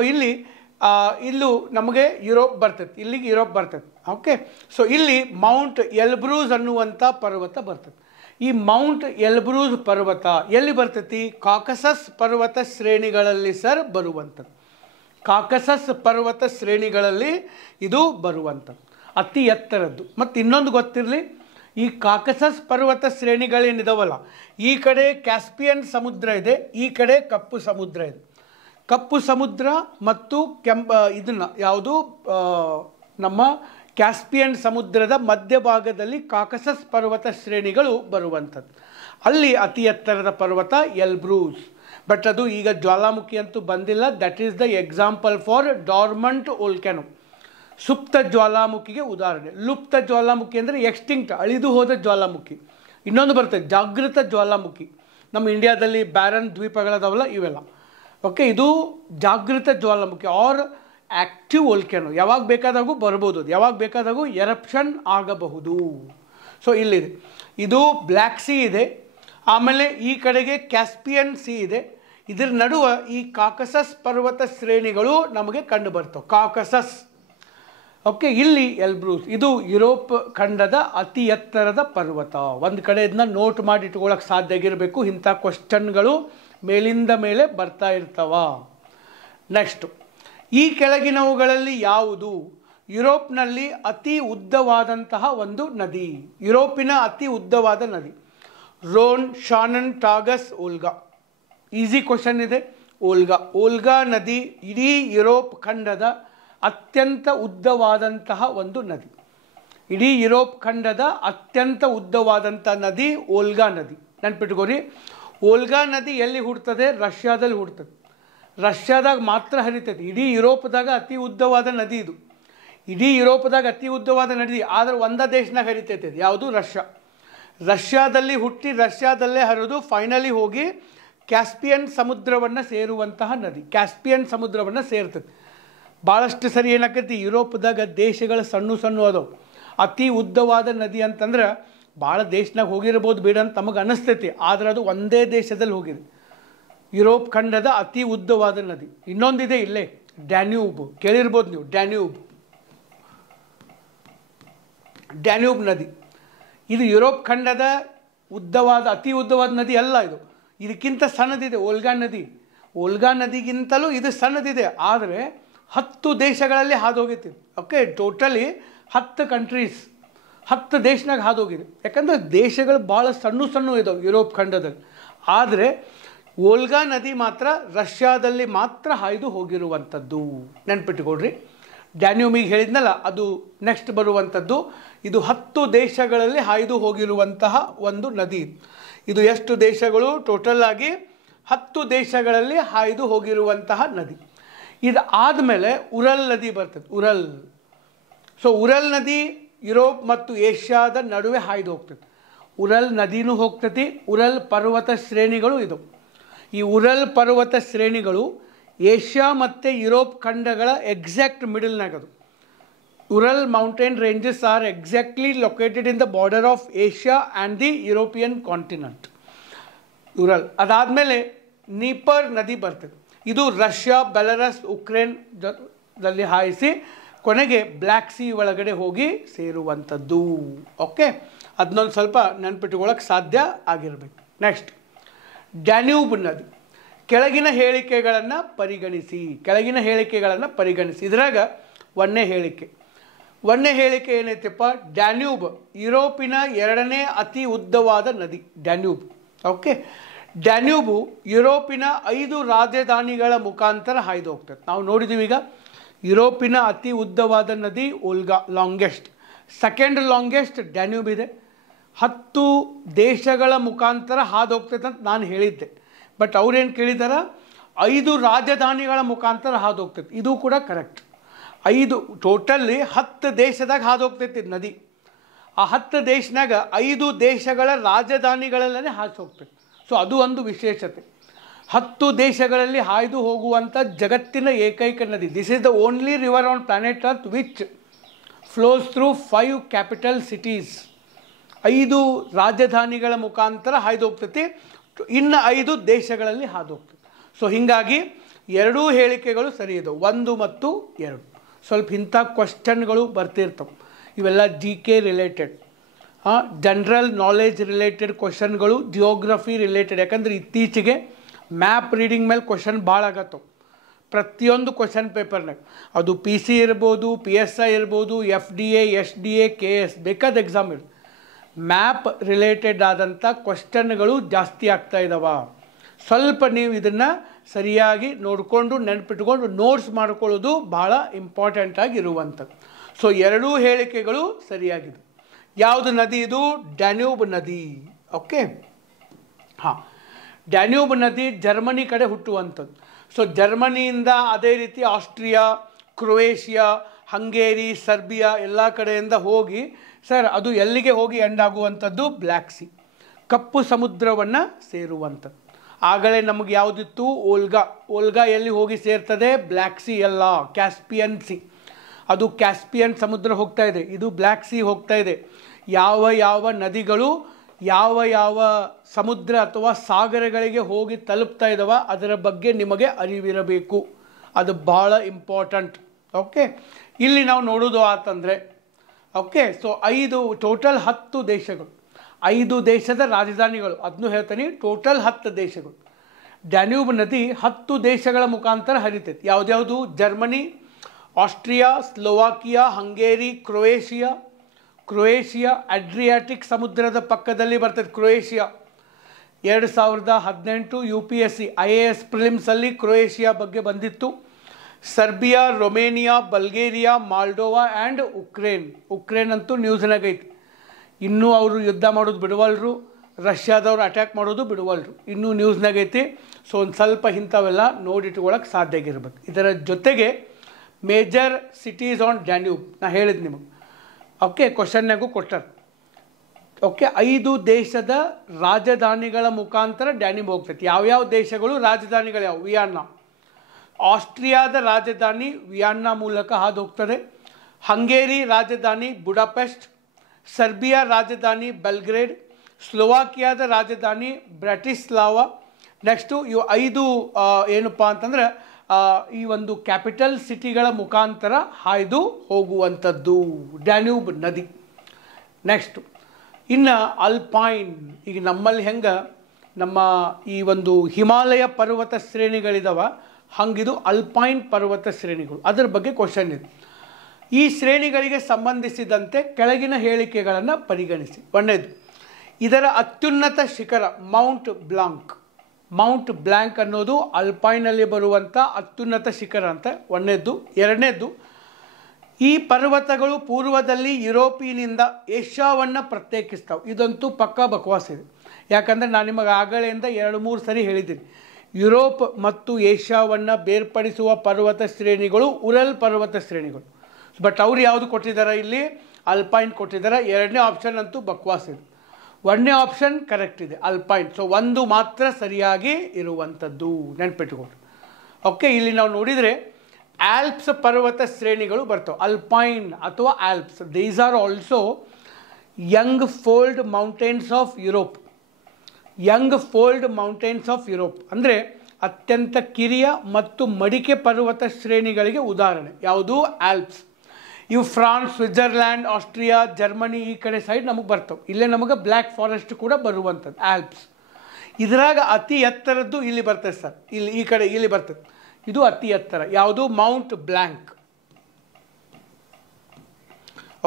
ಇಲ್ಲೂ ನಮಗೆ ಯುರೋಪ್ ಬರ್ತದೆ, ಇಲ್ಲಿಗೆ ಯುರೋಪ್ ಬರ್ತದೆ. ಓಕೆ, ಸೊ ಇಲ್ಲಿ ಮೌಂಟ್ ಎಲ್ಬ್ರೂಸ್ ಅನ್ನುವಂಥ ಪರ್ವತ ಬರ್ತದೆ. ಈ ಮೌಂಟ್ ಎಲ್ಬ್ರೂಸ್ ಪರ್ವತ ಎಲ್ಲಿ ಬರ್ತೈತಿ? ಕಾಕಸಸ್ ಪರ್ವತ ಶ್ರೇಣಿಗಳಲ್ಲಿ ಸರ್ ಬರುವಂಥದ್ದು. ಕಾಕಸಸ್ ಪರ್ವತ ಶ್ರೇಣಿಗಳಲ್ಲಿ ಇದು ಬರುವಂಥದ್ದು, ಅತಿ ಎತ್ತರದ್ದು. ಮತ್ತು ಇನ್ನೊಂದು ಗೊತ್ತಿರಲಿ, ಈ ಕಾಕಸಸ್ ಪರ್ವತ ಶ್ರೇಣಿಗಳೇನಿದಾವಲ್ಲ, ಈ ಕಡೆ ಕ್ಯಾಸ್ಪಿಯನ್ ಸಮುದ್ರ ಇದೆ, ಈ ಕಡೆ ಕಪ್ಪು ಸಮುದ್ರ ಇದೆ. ಕಪ್ಪು ಸಮುದ್ರ ಮತ್ತು ಇದನ್ನು ಯಾವುದು ನಮ್ಮ ಕ್ಯಾಸ್ಪಿಯನ್ ಸಮುದ್ರದ ಮಧ್ಯಭಾಗದಲ್ಲಿ ಕಾಕಸಸ್ ಪರ್ವತ ಶ್ರೇಣಿಗಳು ಬರುವಂಥದ್ದು. ಅಲ್ಲಿ ಅತಿ ಎತ್ತರದ ಪರ್ವತ ಎಲ್ಬ್ರೂಸ್. ಬಟ್ ಅದು ಈಗ ಜ್ವಾಲಾಮುಖಿ ಅಂತೂ ಬಂದಿಲ್ಲ. That is the example for dormant volcano, ಸುಪ್ತ ಜ್ವಾಲಾಮುಖಿಗೆ ಉದಾಹರಣೆ. ಲುಪ್ತ ಜ್ವಾಲಾಮುಖಿ ಅಂದರೆ ಎಕ್ಸ್ಟಿಂಕ್ಟ್, ಅಳಿದು ಹೋದ ಜ್ವಾಲಾಮುಖಿ. ಇನ್ನೊಂದು ಬರ್ತದೆ ಜಾಗೃತ ಜ್ವಾಲಾಮುಖಿ. ನಮ್ಮ ಇಂಡಿಯಾದಲ್ಲಿ ಬ್ಯಾರನ್ ದ್ವೀಪಗಳದಾವಲ್ಲ ಇವೆಲ್ಲ. ಓಕೆ, ಇದು ಜಾಗೃತ ಜ್ವಾಲಾಮುಖಿ ಆರ್ ಆ್ಯಕ್ಟಿವ್ ವೋಲ್ಕ್ಯಾನೋ. ಯಾವಾಗ ಬೇಕಾದಾಗೂ ಬರ್ಬೋದು, ಅದು ಯಾವಾಗ ಬೇಕಾದಾಗೂ ಎರಪ್ಷನ್ ಆಗಬಹುದು. ಸೊ ಇಲ್ಲಿದೆ, ಇದು ಬ್ಲ್ಯಾಕ್ ಸಿ ಇದೆ, ಆಮೇಲೆ ಈ ಕಡೆಗೆ ಕ್ಯಾಸ್ಪಿಯನ್ ಸಿ ಇದೆ. ಇದರ ನಡುವೆ ಈ ಕಾಕಸಸ್ ಪರ್ವತ ಶ್ರೇಣಿಗಳು ನಮಗೆ ಕಂಡು ಬರ್ತವೆ, ಕಾಕಸಸ್. ಓಕೆ, ಇಲ್ಲಿ ಎಲ್ಬ್ರೂಸ್ ಇದು ಯುರೋಪ್ ಖಂಡದ ಅತಿ ಎತ್ತರದ ಪರ್ವತ. ಒಂದು ಕಡೆ ಇದನ್ನ ನೋಟ್ ಮಾಡಿ ಇಟ್ಕೊಳ್ಳೋಕೆ ಸಾಧ್ಯ ಆಗಿರಬೇಕು. ಇಂಥ ಕ್ವಶನ್ಗಳು ಮೇಲಿಂದ ಮೇಲೆ ಬರ್ತಾ ಇರ್ತವ. ನೆಕ್ಸ್ಟು, ಈ ಕೆಳಗಿನವುಗಳಲ್ಲಿ ಯಾವುದು ಯುರೋಪ್ನಲ್ಲಿ ಅತಿ ಉದ್ದವಾದಂತಹ ಒಂದು ನದಿ? ಯುರೋಪಿನ ಅತಿ ಉದ್ದವಾದ ನದಿ ರೋನ್, ಶಾನನ್, ಟಾಗಸ್, ಓಲ್ಗಾ. ಈಸಿ ಕ್ವಶನ್ ಇದೆ. ಓಲ್ಗಾ ನದಿ ಇಡೀ ಯುರೋಪ್ ಖಂಡದ ಅತ್ಯಂತ ಉದ್ದವಾದಂತಹ ಒಂದು ನದಿ. ಇಡೀ ಯುರೋಪ್ ಖಂಡದ ಅತ್ಯಂತ ಉದ್ದವಾದಂಥ ನದಿ ಓಲ್ಗಾ ನದಿ. ನೆನ್ಪಿಟ್ಕೋರಿ, ಓಲ್ಗಾ ನದಿ ಎಲ್ಲಿ ಹುಡ್ತದೆ? ರಷ್ಯಾದಲ್ಲಿ ಹುಡ್ತದೆ. ರಷ್ಯಾದಾಗ ಮಾತ್ರ ಹರಿತೈತಿ. ಇಡೀ ಯುರೋಪ್ದಾಗ ಅತಿ ಉದ್ದವಾದ ನದಿ ಇದು. ಇಡೀ ಯುರೋಪ್ದಾಗ ಅತಿ ಉದ್ದವಾದ ನದಿ, ಆದರೆ ಒಂದೇ ದೇಶನಾಗ ಹರಿತೈತೆ. ಯಾವುದು? ರಷ್ಯಾ. ರಷ್ಯಾದಲ್ಲಿ ಹುಟ್ಟಿ ರಷ್ಯಾದಲ್ಲೇ ಹರಿದು ಫೈನಲಿ ಹೋಗಿ ಕ್ಯಾಸ್ಪಿಯನ್ ಸಮುದ್ರವನ್ನು ಸೇರುವಂತಹ ನದಿ. ಕ್ಯಾಸ್ಪಿಯನ್ ಸಮುದ್ರವನ್ನು ಸೇರ್ತದೆ. ಭಾಳಷ್ಟು ಸರಿ ಏನಾಕೈತಿ, ಯುರೋಪ್ದಾಗ ದೇಶಗಳು ಸಣ್ಣ ಸಣ್ಣ ಅದಾವೆ. ಅತಿ ಉದ್ದವಾದ ನದಿ ಅಂತಂದ್ರೆ ಭಾಳ ದೇಶನಾಗ ಹೋಗಿರ್ಬೋದು ಬೇಡ ಅಂತ ನಮಗೆ ಅನ್ನಿಸ್ತೈತಿ, ಆದರೆ ಅದು ಒಂದೇ ದೇಶದಲ್ಲಿ ಹೋಗಿದೆ. ಯುರೋಪ್ ಖಂಡದ ಅತಿ ಉದ್ದವಾದ ನದಿ. ಇನ್ನೊಂದಿದೆ ಇಲ್ಲೇ, ಡ್ಯಾನ್ಯೂಬ್. ಕೇಳಿರ್ಬೋದು ನೀವು, ಡ್ಯಾನ್ಯೂಬ್ ನದಿ. ಇದು ಯುರೋಪ್ ಖಂಡದ ಅತಿ ಉದ್ದವಾದ ನದಿ ಅಲ್ಲ. ಇದಕ್ಕಿಂತ ಸಣ್ಣದಿದೆ ಓಲ್ಗಾ ನದಿ. ಓಲ್ಗಾ ನದಿಗಿಂತಲೂ ಇದು ಸಣ್ಣದಿದೆ, ಆದರೆ 10 ದೇಶಗಳಲ್ಲಿ ಹಾದೋಗೈತಿ. ಓಕೆ, ಟೋಟಲಿ 10 ಕಂಟ್ರೀಸ್, 10 ದೇಶನಾಗ ಹಾದೋಗಿದೆ. ಯಾಕಂದರೆ ದೇಶಗಳು ಭಾಳ ಸಣ್ಣ ಇದಾವೆ ಯುರೋಪ್ ಖಂಡದಲ್ಲಿ. ಆದರೆ ಓಲ್ಗಾ ನದಿ ಮಾತ್ರ ರಷ್ಯಾದಲ್ಲಿ ಮಾತ್ರ ಹಾಯ್ದು ಹೋಗಿರುವಂಥದ್ದು. ನೆನ್ಪಿಟ್ಟುಕೊಡ್ರಿ. ಡ್ಯಾನ್ಯೂಮಿಗೆ ಹೇಳಿದ್ನಲ್ಲ, ಅದು ನೆಕ್ಸ್ಟ್ ಬರುವಂಥದ್ದು. ಇದು 10 ದೇಶಗಳಲ್ಲಿ ಹಾಯ್ದು ಹೋಗಿರುವಂತಹ ಒಂದು ನದಿ. ಇದು ಎಷ್ಟು ದೇಶಗಳು? ಟೋಟಲ್ ಆಗಿ 10 ದೇಶಗಳಲ್ಲಿ ಹಾಯ್ದು ಹೋಗಿರುವಂತಹ ನದಿ. ಇದು ಆದಮೇಲೆ ಉರಲ್ ನದಿ ಬರ್ತದೆ. ಉರಲ್ ನದಿ ಯುರೋಪ್ ಮತ್ತು ಏಷ್ಯಾದ ನಡುವೆ ಹಾಯ್ದು ಹೋಗ್ತದೆ. ಉರಲ್ ನದಿನೂ ಹೋಗ್ತದೆ. ಉರಲ್ ಪರ್ವತ ಶ್ರೇಣಿಗಳು ಇದು. ಈ ಉರಲ್ ಪರ್ವತ ಶ್ರೇಣಿಗಳು ಏಷ್ಯಾ ಮತ್ತು ಯುರೋಪ್ ಖಂಡಗಳ ಎಕ್ಸಾಕ್ಟ್ ಮಿಡಲ್ನಾಗದು. Ural mountain ranges are exactly located in the border of Asia and the European continent. Ural ಅದಾದಮೇಲೆ ನೀಪರ್ ನದಿ ಬರ್ತದೆ. ಇದು ರಷ್ಯಾ, ಬೆಲರಸ್, ಉಕ್ರೇನ್ದಲ್ಲಿ ಹಾಯಿಸಿ ಕೊನೆಗೆ ಬ್ಲ್ಯಾಕ್ ಸಿ ಒಳಗಡೆ ಹೋಗಿ ಸೇರುವಂಥದ್ದು. ಓಕೆ, ಅದನ್ನೊಂದು ಸ್ವಲ್ಪ ನೆನ್ಪಿಟ್ಕೊಳ್ಳೋಕೆ ಸಾಧ್ಯ ಆಗಿರಬೇಕು. ನೆಕ್ಸ್ಟ್, ಡ್ಯಾನ್ಯೂಬ್ ನದಿ. ಕೆಳಗಿನ ಹೇಳಿಕೆಗಳನ್ನು ಪರಿಗಣಿಸಿ. ಇದ್ರಾಗ ಒಂದನೇ ಹೇಳಿಕೆ ಏನೈತಪ್ಪ? ಡ್ಯಾನ್ಯೂಬ್ ಯುರೋಪಿನ 2ನೇ ಅತಿ ಉದ್ದವಾದ ನದಿ. ಡ್ಯಾನ್ಯೂಬ್. ಓಕೆ, ಡ್ಯಾನ್ಯೂಬು ಯುರೋಪಿನ 5 ರಾಜಧಾನಿಗಳ ಮುಖಾಂತರ ಹಾಯ್ದು ಹೋಗ್ತದೆ. ನಾವು ನೋಡಿದ್ದೀವಿ ಈಗ ಯುರೋಪಿನ ಅತಿ ಉದ್ದವಾದ ನದಿ ಓಲ್ಗಾ, ಲಾಂಗೆಸ್ಟ್. ಸೆಕೆಂಡ್ ಲಾಂಗೆಸ್ಟ್ ಡ್ಯಾನ್ಯೂಬ್ ಇದೆ. 10 ದೇಶಗಳ ಮುಖಾಂತರ ಹಾದು ಹೋಗ್ತೈತೆ ಅಂತ ನಾನು ಹೇಳಿದ್ದೆ. ಬಟ್ ಅವ್ರೇನು ಕೇಳಿದಾರ? 5 ರಾಜಧಾನಿಗಳ ಮುಖಾಂತರ ಹಾದು ಹೋಗ್ತೈತೆ. ಇದು ಕೂಡ ಕರೆಕ್ಟ್. 5 ಟೋಟಲ್ಲಿ 10 ದೇಶದಾಗ ಹಾದು ಹೋಗ್ತೈತಿ ನದಿ. ಆ 10 ದೇಶನಾಗ 5 ದೇಶಗಳ ರಾಜಧಾನಿಗಳಲ್ಲೇ ಹಾದು ಹೋಗ್ತೈತಿ. ಸೊ ಅದು ಒಂದು ವಿಶೇಷತೆ. 10 ದೇಶಗಳಲ್ಲಿ ಹಾಯ್ದು ಹೋಗುವಂಥ ಜಗತ್ತಿನ ಏಕೈಕ ನದಿ. This is the only river on planet earth which flows through 5 capital cities. 5 ರಾಜಧಾನಿಗಳ ಮುಖಾಂತರ ಹಾಯ್ದು ಹೋಗ್ತೈತಿ. ಇನ್ನು 5 ದೇಶಗಳಲ್ಲಿ ಹಾದು ಹೋಗ್ತೈತಿ. ಸೊ ಹೀಗಾಗಿ 2 ಹೇಳಿಕೆಗಳು ಸರಿ ಇದಾವೆ, 1 ಮತ್ತು 2. ಸ್ವಲ್ಪ ಇಂಥ ಕ್ವಶನ್ಗಳು ಬರ್ತಿರ್ತವೆ. ಇವೆಲ್ಲ GK related, general knowledge related ಕ್ವಶನ್ಗಳು, ಜಿಯೋಗ್ರಫಿ ರಿಲೇಟೆಡ್. ಯಾಕಂದರೆ ಇತ್ತೀಚೆಗೆ ಮ್ಯಾಪ್ ರೀಡಿಂಗ್ ಮೇಲೆ ಕ್ವಶನ್ ಭಾಳ ಆಗತ್ತವೆ ಪ್ರತಿಯೊಂದು ಕ್ವಶನ್ ಪೇಪರ್ನಾಗ. ಅದು PC ಇರ್ಬೋದು, PSI ಇರ್ಬೋದು, FDA, SDA, KS, ಬೇಕಾದ ಎಕ್ಸಾಮ್ ಇರ್ಬೋದು. ಮ್ಯಾಪ್ ರಿಲೇಟೆಡ್ ಆದಂಥ ಕ್ವಶನ್ಗಳು ಜಾಸ್ತಿ ಆಗ್ತಾ ಇದ್ದಾವ. ಸ್ವಲ್ಪ ನೀವು ಇದನ್ನು ಸರಿಯಾಗಿ ನೋಡಿಕೊಂಡು ನೆನಪಿಟ್ಕೊಂಡು ನೋಟ್ಸ್ ಮಾಡ್ಕೊಳ್ಳೋದು ಭಾಳ ಇಂಪಾರ್ಟೆಂಟ್ ಆಗಿರುವಂಥದ್ದು. ಸೊ 2 ಹೇಳಿಕೆಗಳು ಸರಿಯಾಗಿದೆ. ಯಾವುದು ನದಿ ಇದು? ಡ್ಯಾನ್ಯೂಬ್ ನದಿ. ಓಕೆ, ಡ್ಯಾನ್ಯೂಬ್ ನದಿ ಜರ್ಮನಿ ಕಡೆ ಹುಟ್ಟುವಂಥದ್ದು. ಸೊ ಜರ್ಮನಿಯಿಂದ ಅದೇ ರೀತಿ ಆಸ್ಟ್ರಿಯಾ, ಕ್ರೊಯೇಷಿಯಾ, ಹಂಗೇರಿ, ಸರ್ಬಿಯಾ ಎಲ್ಲ ಕಡೆಯಿಂದ ಹೋಗಿ ಸರ್ ಅದು ಎಲ್ಲಿಗೆ ಹೋಗಿ ಎಂಡ್ ಆಗುವಂಥದ್ದು? ಬ್ಲ್ಯಾಕ್ ಸಿ, ಕಪ್ಪು ಸಮುದ್ರವನ್ನು ಸೇರುವಂಥದ್ದು. ಆಗಲೇ ನಮಗೆ ಯಾವುದಿತ್ತು? ಓಲ್ಗಾ ಎಲ್ಲಿ ಹೋಗಿ ಸೇರ್ತದೆ? ಬ್ಲ್ಯಾಕ್ ಸಿ ಅಲ್ಲ, ಕ್ಯಾಸ್ಪಿಯನ್ ಸಿ. ಅದು ಕ್ಯಾಸ್ಪಿಯನ್ ಸಮುದ್ರ ಹೋಗ್ತಾ ಇದೆ, ಇದು ಬ್ಲ್ಯಾಕ್ ಸಿ ಹೋಗ್ತಾ ಇದೆ. ಯಾವ ನದಿಗಳು ಯಾವ ಸಮುದ್ರ ಅಥವಾ ಸಾಗರಗಳಿಗೆ ಹೋಗಿ ತಲುಪ್ತಾ ಇದ್ದಾವ ಅದರ ಬಗ್ಗೆ ನಿಮಗೆ ಅರಿವಿರಬೇಕು. ಅದು ಭಾಳ ಇಂಪಾರ್ಟೆಂಟ್. ಓಕೆ, ಇಲ್ಲಿ ನಾವು ನೋಡೋದು ಆತಂದರೆ ಓಕೆ. ಸೊ 5 ಟೋಟಲ್ 10 ದೇಶಗಳು, 5 ದೇಶದ ರಾಜಧಾನಿಗಳು, ಅದನ್ನು ಹೇಳ್ತೀನಿ. ಟೋಟಲ್ 10 ದೇಶಗಳು. ಡ್ಯಾನ್ಯೂಬ್ ನದಿ 10 ದೇಶಗಳ ಮುಖಾಂತರ ಹರಿತೈತಿ. ಯಾವುದ್ಯಾವುದು? Germany, Austria, Slovakia, Hungary, Croatia Adriatic ಸಮುದ್ರದ ಪಕ್ಕದಲ್ಲಿ ಬರ್ತದೆ ಕ್ರೊಯೇಷಿಯಾ. 2018 UPSC IAS ಪ್ರಿಲಿಮ್ಸಲ್ಲಿ ಕ್ರೊಯೇಷಿಯಾ ಬಗ್ಗೆ ಬಂದಿತ್ತು. Serbia, Romania, Bulgaria, Moldova and Ukraine ಅಂತೂ ನ್ಯೂಸ್ನಾಗೈತಿ. ಇನ್ನೂ ಅವರು ಯುದ್ಧ ಮಾಡೋದು ಬಿಡುವಲ್ರು, ರಷ್ಯಾದವ್ರು ಅಟ್ಯಾಕ್ ಮಾಡೋದು ಬಿಡುವಲ್ರು, ಇನ್ನೂ ನ್ಯೂಸ್ನಾಗೈತಿ. ಸೊ ಒಂದು ಸ್ವಲ್ಪ ಇಂಥವೆಲ್ಲ ನೋಡಿಟ್ಕೊಳ್ಳೋಕೆ ಸಾಧ್ಯ ಆಗಿರ್ಬೇಕು. ಇದರ ಜೊತೆಗೆ ಮೇಜರ್ ಸಿಟೀಸ್ ಆನ್ ಡ್ಯಾನ್ಯೂಬ್ ನಾ ಹೇಳಿದ್ದು ನಿಮಗೆ. ಓಕೆ, ಕ್ವಶನ್ನಾಗೂ ಕೊಟ್ಟಾರೆ. ಓಕೆ, 5 ದೇಶದ ರಾಜಧಾನಿಗಳ ಮುಖಾಂತರ ಡ್ಯಾನ್ಯೂಬ್ ಹೋಗ್ತೈತಿ. ಯಾವ್ಯಾವ ದೇಶಗಳು ರಾಜಧಾನಿಗಳು ಯಾವ? ವಿಯೆನ್ನಾ. ಆಸ್ಟ್ರಿಯಾದ ರಾಜಧಾನಿ ವಿಯೆನ್ನಾ ಮೂಲಕ ಹಾದು ಹೋಗ್ತದೆ. ಹಂಗೇರಿ ರಾಜಧಾನಿ ಬುಡಾಪೆಸ್ಟ್. ಸರ್ಬಿಯಾ ರಾಜಧಾನಿ ಬೆಲ್ಗ್ರೇಡ್. ಸ್ಲೋವಾಕಿಯಾದ ರಾಜಧಾನಿ ಬ್ರಾಟಿಸ್ಲಾವಾ. ನೆಕ್ಸ್ಟು ಇವು 5 ಏನಪ್ಪ ಅಂತಂದ್ರೆ ಈ ಒಂದು ಕ್ಯಾಪಿಟಲ್ ಸಿಟಿಗಳ ಮುಖಾಂತರ ಹಾಯ್ದು ಹೋಗುವಂಥದ್ದು ಡ್ಯಾನ್ಯೂಬ್ ನದಿ. ನೆಕ್ಸ್ಟು ಇನ್ನು ಅಲ್ಪೈನ್. ಈಗ ನಮ್ಮಲ್ಲಿ ಹೆಂಗೆ ನಮ್ಮ ಈ ಒಂದು ಹಿಮಾಲಯ ಪರ್ವತ ಶ್ರೇಣಿಗಳಿದಾವ, ಹಂಗಿದು ಅಲ್ಪೈನ್ ಪರ್ವತ ಶ್ರೇಣಿಗಳು. ಅದರ ಬಗ್ಗೆ ಕ್ವಶನ್ ಇದೆ. ಈ ಶ್ರೇಣಿಗಳಿಗೆ ಸಂಬಂಧಿಸಿದಂತೆ ಕೆಳಗಿನ ಹೇಳಿಕೆಗಳನ್ನು ಪರಿಗಣಿಸಿ. ಒಂದನೇದು, ಇದರ ಅತ್ಯುನ್ನತ ಶಿಖರ ಮೌಂಟ್ ಬ್ಲಾಂಕ್ ಅನ್ನೋದು ಅಲ್ಪೈನಲ್ಲಿ ಬರುವಂಥ ಅತ್ಯುನ್ನತ ಶಿಖರ ಅಂತ ಒಂದನೇದ್ದು. ಎರಡನೇದ್ದು, ಈ ಪರ್ವತಗಳು ಪೂರ್ವದಲ್ಲಿ ಯುರೋಪಿನಿಂದ ಏಷ್ಯಾವನ್ನು ಪ್ರತ್ಯೇಕಿಸ್ತಾವೆ. ಇದಂತೂ ಪಕ್ಕಾ ಬಕವಾಸ್ ಇದೆ. ಯಾಕಂದರೆ ನಾನು ನಿಮಗೆ ಆಗಳೆಯಿಂದ 2-3 ಸರಿ ಹೇಳಿದ್ದೀನಿ, ಯುರೋಪ್ ಮತ್ತು ಏಷ್ಯಾವನ್ನು ಬೇರ್ಪಡಿಸುವ ಪರ್ವತ ಶ್ರೇಣಿಗಳು ಉರಲ್ ಪರ್ವತ ಶ್ರೇಣಿಗಳು. ಬಟ್ ಅವ್ರು ಯಾವುದು ಕೊಟ್ಟಿದ್ದಾರೆ ಇಲ್ಲಿ? ಅಲ್ಪೈನ್ ಕೊಟ್ಟಿದ್ದಾರೆ. ಎರಡನೇ ಆಪ್ಷನ್ ಅಂತೂ ಬಕ್ವಾಸ್ ಇದೆ. ಒಂದನೇ ಆಪ್ಷನ್ ಕರೆಕ್ಟ್ ಇದೆ, ಅಲ್ಪೈನ್. ಸೊ ಒಂದು ಮಾತ್ರ ಸರಿಯಾಗಿ ಇರುವಂಥದ್ದು, ನೆನ್ಪಿಟ್ಕೊಂಡು. ಓಕೆ, ಇಲ್ಲಿ ನಾವು ನೋಡಿದರೆ ಆಲ್ಪ್ಸ್ ಪರ್ವತ ಶ್ರೇಣಿಗಳು ಬರ್ತವೆ. ಅಲ್ಪೈನ್ ಅಥವಾ Alps, these are also Young fold mountains of Europe. ಅಂದರೆ ಅತ್ಯಂತ ಕಿರಿಯ ಮತ್ತು ಮಡಿಕೆ ಪರ್ವತ ಶ್ರೇಣಿಗಳಿಗೆ ಉದಾಹರಣೆ. ಯಾವುದು? ಆಲ್ಪ್ಸ್. ಇವು ಫ್ರಾನ್ಸ್, ಸ್ವಿಟ್ಜರ್ಲ್ಯಾಂಡ್, ಆಸ್ಟ್ರಿಯಾ, ಜರ್ಮನಿ ಈ ಕಡೆ ಸೈಡ್ ನಮಗೆ ಬರ್ತವೆ. ಇಲ್ಲೇ ನಮಗೆ ಬ್ಲ್ಯಾಕ್ ಫಾರೆಸ್ಟ್ ಕೂಡ ಬರುವಂಥದ್ದು ಆಲ್ಪ್ಸ್. ಇದರಾಗ ಅತಿ ಎತ್ತರದ್ದು ಇಲ್ಲಿ ಬರ್ತದೆ ಸರ್, ಈ ಕಡೆ ಇಲ್ಲಿ ಬರ್ತದೆ. ಇದು ಅತಿ ಎತ್ತರ. ಯಾವುದು? Mount blank.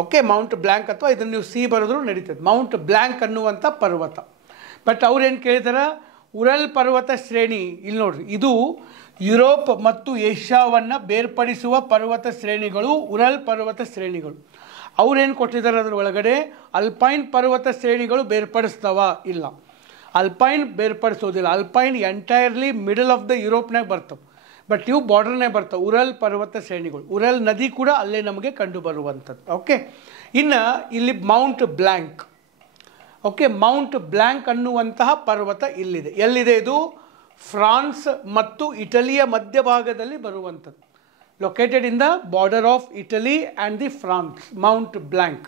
Okay, Mount blank ಅಥವಾ ಇದನ್ನು ನೀವು ಸಿ ಬರೆದ್ರು ನಡೀತದೆ. ಮೌಂಟ್ ಬ್ಲ್ಯಾಂಕ್ ಅನ್ನುವಂಥ ಪರ್ವತ. ಬಟ್ ಅವ್ರೇನು ಕೇಳಿದಾರೆ? ಉರಲ್ ಪರ್ವತ ಶ್ರೇಣಿ. ಇಲ್ಲಿ ನೋಡ್ರಿ, ಇದು ಯುರೋಪ್ ಮತ್ತು ಏಷ್ಯಾವನ್ನು ಬೇರ್ಪಡಿಸುವ ಪರ್ವತ ಶ್ರೇಣಿಗಳು ಉರಲ್ ಪರ್ವತ ಶ್ರೇಣಿಗಳು. ಅವ್ರೇನು ಕೊಟ್ಟಿದ್ದಾರೆ ಅದರ ಒಳಗಡೆ? ಅಲ್ಪೈನ್ ಪರ್ವತ ಶ್ರೇಣಿಗಳು ಬೇರ್ಪಡಿಸ್ತಾವ? ಇಲ್ಲ, ಅಲ್ಪೈನ್ ಬೇರ್ಪಡಿಸೋದಿಲ್ಲ. Alpine entirely middle of the ಯುರೋಪ್ನಾಗ ಬರ್ತವೆ. ಬಟ್ ಇವು ಬಾರ್ಡರ್ನಾಗ ಬರ್ತವೆ ಉರಲ್ ಪರ್ವತ ಶ್ರೇಣಿಗಳು. ಉರಲ್ ನದಿ ಕೂಡ ಅಲ್ಲೇ ನಮಗೆ ಕಂಡು ಬರುವಂಥದ್ದು. ಓಕೆ, ಇನ್ನು ಇಲ್ಲಿ Mount blank. Okay, Mount blank ಅನ್ನುವಂತಹ ಪರ್ವತ ಇಲ್ಲಿದೆ. ಎಲ್ಲಿದೆ ಇದು? ಫ್ರಾನ್ಸ್ ಮತ್ತು ಇಟಲಿಯ ಮಧ್ಯಭಾಗದಲ್ಲಿ ಬರುವಂಥದ್ದು. Located in the border of Italy and the France. Mount blank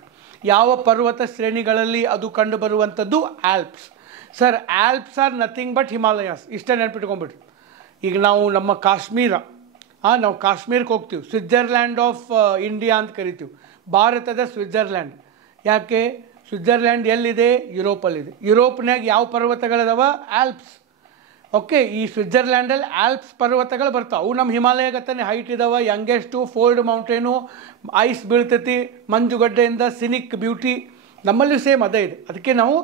ಯಾವ ಪರ್ವತ ಶ್ರೇಣಿಗಳಲ್ಲಿ ಅದು ಕಂಡು ಬರುವಂಥದ್ದು? Alps. Sir, Alps are nothing but Himalayas. ಇಷ್ಟೇ ನೆನಪಿಟ್ಕೊಂಡ್ಬಿಟ್ರಿ. ಈಗ ನಾವು ನಮ್ಮ ಕಾಶ್ಮೀರ, ನಾವು ಕಾಶ್ಮೀರಕ್ಕೆ ಹೋಗ್ತೀವಿ, ಸ್ವಿಟ್ಜರ್ಲ್ಯಾಂಡ್ ಆಫ್ ಇಂಡಿಯಾ ಅಂತ ಕರಿತೀವಿ. ಭಾರತದ ಸ್ವಿಟ್ಜರ್ಲ್ಯಾಂಡ್. ಯಾಕೆ? ಸ್ವಿಟ್ಜರ್ಲ್ಯಾಂಡ್ ಎಲ್ಲಿದೆ? ಯುರೋಪಲ್ಲಿದೆ. ಯುರೋಪ್ನಾಗ ಯಾವ ಪರ್ವತಗಳಿದಾವ? ಆಲ್ಪ್ಸ್. ಓಕೆ, ಈ ಸ್ವಿಟ್ಜರ್ಲ್ಯಾಂಡಲ್ಲಿ ಆಲ್ಪ್ಸ್ ಪರ್ವತಗಳು ಬರ್ತಾವೆ. ಅವು ನಮ್ಮ ಹಿಮಾಲಯಗತ್ತನೇ ಹೈಟ್ ಇದಾವೆ. ಯಂಗೆಸ್ಟು ಫೋಲ್ಡ್ ಮೌಂಟೇನು, ಐಸ್ ಬೀಳ್ತೈತಿ ಮಂಜುಗಡ್ಡೆಯಿಂದ, ಸಿನಿಕ್ ಬ್ಯೂಟಿ. ನಮ್ಮಲ್ಲಿ ಸೇಮ್ ಅದೇ ಇದೆ. ಅದಕ್ಕೆ ನಾವು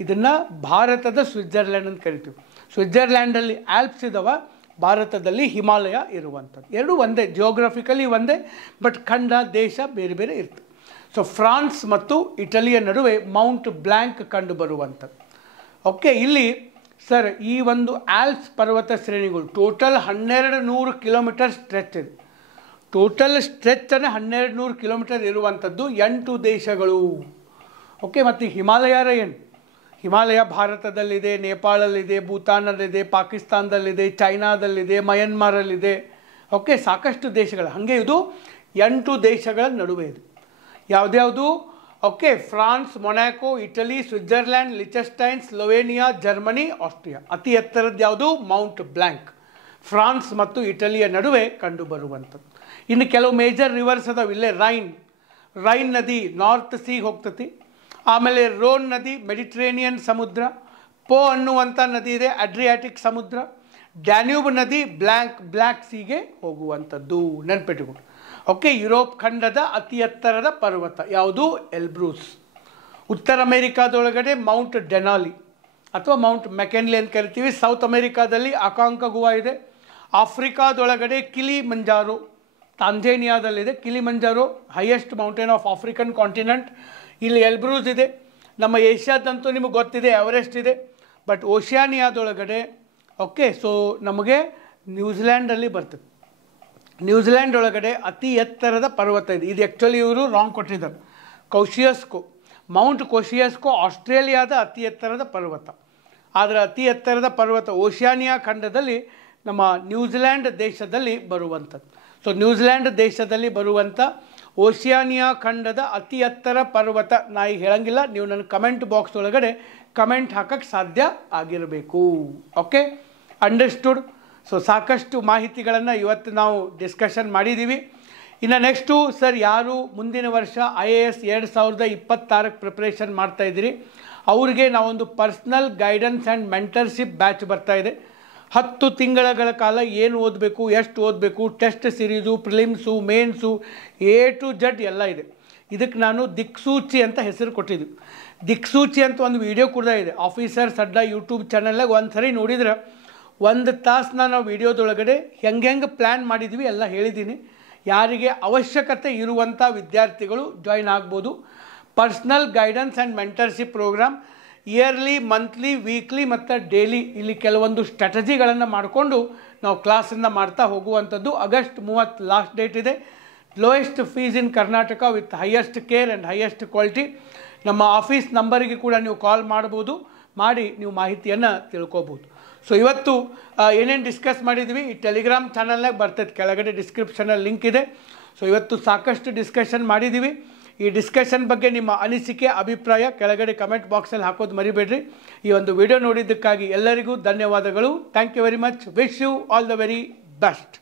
ಇದನ್ನು ಭಾರತದ ಸ್ವಿಟ್ಜರ್ಲ್ಯಾಂಡ್ ಅಂತ ಕರಿತೀವಿ. ಸ್ವಿಟ್ಜರ್ಲ್ಯಾಂಡಲ್ಲಿ ಆಲ್ಪ್ಸ್ ಇದಾವೆ, ಭಾರತದಲ್ಲಿ ಹಿಮಾಲಯ ಇರುವಂಥದ್ದು. ಎರಡೂ ಒಂದೇ, ಜಿಯೋಗ್ರಫಿಕಲಿ ಒಂದೇ, ಬಟ್ ಖಂಡ ದೇಶ ಬೇರೆ ಬೇರೆ ಇರ್ತದೆ. ಸೊ ಫ್ರಾನ್ಸ್ ಮತ್ತು ಇಟಲಿಯ ನಡುವೆ ಮೌಂಟ್ ಬ್ಲ್ಯಾಂಕ್ ಕಂಡು ಬರುವಂಥದ್ದು. ಓಕೆ, ಇಲ್ಲಿ ಸರ್ ಈ ಒಂದು ಆಲ್ಪ್ಸ್ ಪರ್ವತ ಶ್ರೇಣಿಗಳು ಟೋಟಲ್ 1200 ಕಿಲೋಮೀಟರ್ ಸ್ಟ್ರೆಚ್ ಇದೆ. ಟೋಟಲ್ ಸ್ಟ್ರೆಚ್ಚನ್ನು 1200 ಕಿಲೋಮೀಟರ್ ಇರುವಂಥದ್ದು 8 ದೇಶಗಳು. ಓಕೆ, ಮತ್ತು ಹಿಮಾಲಯ ಏನು? ಹಿಮಾಲಯ ಭಾರತದಲ್ಲಿದೆ, ನೇಪಾಳಲ್ಲಿದೆ, ಭೂತಾನಲ್ಲಿದೆ, ಪಾಕಿಸ್ತಾನದಲ್ಲಿದೆ, ಚೈನಾದಲ್ಲಿದೆ, ಮಯನ್ಮಾರಲ್ಲಿದೆ. ಓಕೆ, ಸಾಕಷ್ಟು ದೇಶಗಳು. ಹಾಗೆ ಇದು 8 ದೇಶಗಳ ನಡುವೆ ಇದೆ. ಯಾವುದ್ಯಾವುದು? Okay, France, Monaco, Italy, Switzerland, Liechtenstein, Slovenia, Germany, Austria. ಅತಿ ಎತ್ತರದ್ದು ಯಾವುದು? Mount blank. ಫ್ರಾನ್ಸ್ ಮತ್ತು ಇಟಲಿಯ ನಡುವೆ ಕಂಡು ಬರುವಂಥದ್ದು. ಇನ್ನು ಕೆಲವು ಮೇಜರ್ ರಿವರ್ಸ್ ಅದಾವೆ ಇಲ್ಲೇ. ರೈನ್ ನದಿ ನಾರ್ತ್ ಸೀಗೆ ಹೋಗ್ತತಿ. ಆಮೇಲೆ ರೋನ್ ನದಿ ಮೆಡಿಟ್ರೇನಿಯನ್ ಸಮುದ್ರ. ಪೋ ಅನ್ನುವಂಥ ನದಿ ಇದೆ, ಅಡ್ರಿಯಾಟಿಕ್ ಸಮುದ್ರ. ಡ್ಯಾನ್ಯೂಬ್ ನದಿ ಬ್ಲ್ಯಾಕ್ ಸೀಗೆ ಹೋಗುವಂಥದ್ದು, ನೆನ್ಪಿಟ್ಟುಕೊಂಡು. ಓಕೆ, ಯುರೋಪ್ ಖಂಡದ ಅತಿ ಎತ್ತರದ ಪರ್ವತ ಯಾವುದು? ಎಲ್ಬ್ರೂಸ್. ಉತ್ತರ ಅಮೆರಿಕಾದೊಳಗಡೆ ಮೌಂಟ್ ಡೆನಾಲಿ ಅಥವಾ ಮೌಂಟ್ ಮೆಕೆನ್ಲಿ ಅಂತ ಕರಿತೀವಿ. ಸೌತ್ ಅಮೆರಿಕಾದಲ್ಲಿ ಅಕಾಂಕಗುವಾ ಇದೆ. ಆಫ್ರಿಕಾದೊಳಗಡೆ ಕಿಲಿಮಂಜಾರೋ ತಾಂಜೇನಿಯಾದಲ್ಲಿದೆ. Kilimanjaro highest mountain of African continent. ಇಲ್ಲಿ ಎಲ್ಬ್ರೂಸ್ ಇದೆ. ನಮ್ಮ ಏಷ್ಯಾದಂತೂ ನಿಮಗೆ ಗೊತ್ತಿದೆ, ಎವರೆಸ್ಟ್ ಇದೆ. ಬಟ್ ಓಷಿಯಾನಿಯಾದೊಳಗಡೆ ಓಕೆ, ಸೊ ನಮಗೆ ನ್ಯೂಜಿಲ್ಯಾಂಡಲ್ಲಿ ಬರ್ತದೆ. ನ್ಯೂಜಿಲ್ಯಾಂಡ್ ಒಳಗಡೆ ಅತಿ ಎತ್ತರದ ಪರ್ವತ ಇದೆ. ಇದು ಆ್ಯಕ್ಚುಲಿ ಇವರು ರಾಂಗ್ ಕೊಟ್ಟಿದ್ದಾರೆ. ಕೌಶಿಯಸ್ಕೋ, ಮೌಂಟ್ ಕೋಶಿಯಸ್ಕೋ ಆಸ್ಟ್ರೇಲಿಯಾದ ಅತಿ ಎತ್ತರದ ಪರ್ವತ. ಆದರೆ ಅತಿ ಎತ್ತರದ ಪರ್ವತ ಓಷಿಯಾನಿಯಾ ಖಂಡದಲ್ಲಿ ನಮ್ಮ ನ್ಯೂಜಿಲ್ಯಾಂಡ್ ದೇಶದಲ್ಲಿ ಬರುವಂಥದ್ದು. ಸೊ ನ್ಯೂಜಿಲ್ಯಾಂಡ್ ದೇಶದಲ್ಲಿ ಬರುವಂಥ ಓಷಿಯಾನಿಯಾ ಖಂಡದ ಅತಿ ಎತ್ತರ ಪರ್ವತ ನಾ ಈಗ ಹೇಳಂಗಿಲ್ಲ, ನೀವು ನನ್ನ ಕಮೆಂಟ್ ಬಾಕ್ಸ್ ಒಳಗಡೆ ಕಮೆಂಟ್ ಹಾಕಕ್ಕೆ ಸಾಧ್ಯ ಆಗಿರಬೇಕು. Okay, understood. ಸೊ ಸಾಕಷ್ಟು ಮಾಹಿತಿಗಳನ್ನು ಇವತ್ತು ನಾವು ಡಿಸ್ಕಷನ್ ಮಾಡಿದ್ದೀವಿ. ಇನ್ನು ನೆಕ್ಸ್ಟು ಸರ್, ಯಾರು ಮುಂದಿನ ವರ್ಷ IAS 2026 ಪ್ರಿಪ್ರೇಷನ್ ಮಾಡ್ತಾಯಿದ್ದೀರಿ ಅವ್ರಿಗೆ ನಾವೊಂದು personal guidance and mentorship batch ಬರ್ತಾಯಿದೆ. 10 ತಿಂಗಳ ಕಾಲ ಏನು ಓದಬೇಕು, ಎಷ್ಟು ಓದಬೇಕು, test series, prelims, Mains, A to Z ಎಲ್ಲ ಇದೆ. ಇದಕ್ಕೆ ನಾನು ದಿಕ್ಸೂಚಿ ಅಂತ ಹೆಸರು ಕೊಟ್ಟಿದ್ವಿ. ದಿಕ್ಸೂಚಿ ಅಂತ ಒಂದು ವಿಡಿಯೋ ಕೂಡ ಇದೆ ಆಫೀಸರ್ಸ್ ಅಡ್ಡ ಯೂಟ್ಯೂಬ್ ಚಾನಲ್ನಾಗ. ಒಂದು ಸರಿ ನೋಡಿದ್ರೆ 1 ತಾಸನ್ನ ನಾವು ವಿಡಿಯೋದೊಳಗಡೆ ಹೆಂಗೆ ಪ್ಲ್ಯಾನ್ ಮಾಡಿದ್ವಿ ಎಲ್ಲ ಹೇಳಿದ್ದೀನಿ. ಯಾರಿಗೆ ಅವಶ್ಯಕತೆ ಇರುವಂಥ ವಿದ್ಯಾರ್ಥಿಗಳು ಜಾಯ್ನ್ ಆಗ್ಬೋದು. Personal guidance and mentorship programme yearly, monthly, weekly ಮತ್ತು ಡೈಲಿ ಇಲ್ಲಿ ಕೆಲವೊಂದು ಸ್ಟ್ರಾಟಜಿಗಳನ್ನು ಮಾಡಿಕೊಂಡು ನಾವು ಕ್ಲಾಸನ್ನು ಮಾಡ್ತಾ ಹೋಗುವಂಥದ್ದು. ಆಗಸ್ಟ್ 30 ಲಾಸ್ಟ್ ಡೇಟ್ ಇದೆ. Lowest fees in Karnataka with highest care and highest quality. ನಮ್ಮ ಆಫೀಸ್ ನಂಬರಿಗೆ ಕೂಡ ನೀವು ಕಾಲ್ ಮಾಡ್ಬೋದು, ಮಾಡಿ ನೀವು ಮಾಹಿತಿಯನ್ನು ತಿಳ್ಕೊಬೋದು. ಸೊ ಇವತ್ತು ಏನೇನು ಡಿಸ್ಕಸ್ ಮಾಡಿದ್ವಿ ಈ ಟೆಲಿಗ್ರಾಮ್ ಚಾನಲ್ನಾಗ ಬರ್ತೈತೆ, ಕೆಳಗಡೆ ಡಿಸ್ಕ್ರಿಪ್ಷನಲ್ಲಿ ಲಿಂಕ್ ಇದೆ. ಸೊ ಇವತ್ತು ಸಾಕಷ್ಟು ಡಿಸ್ಕಷನ್ ಮಾಡಿದ್ದೀವಿ. ಈ ಡಿಸ್ಕಷನ್ ಬಗ್ಗೆ ನಿಮ್ಮ ಅನಿಸಿಕೆ, ಅಭಿಪ್ರಾಯ ಕೆಳಗಡೆ ಕಮೆಂಟ್ ಬಾಕ್ಸಲ್ಲಿ ಹಾಕೋದು ಮರಿಬೇಡ್ರಿ. ಈ ಒಂದು ವಿಡಿಯೋ ನೋಡಿದ್ದಕ್ಕಾಗಿ ಎಲ್ಲರಿಗೂ ಧನ್ಯವಾದಗಳು. Thank you very much. Wish you all the very best.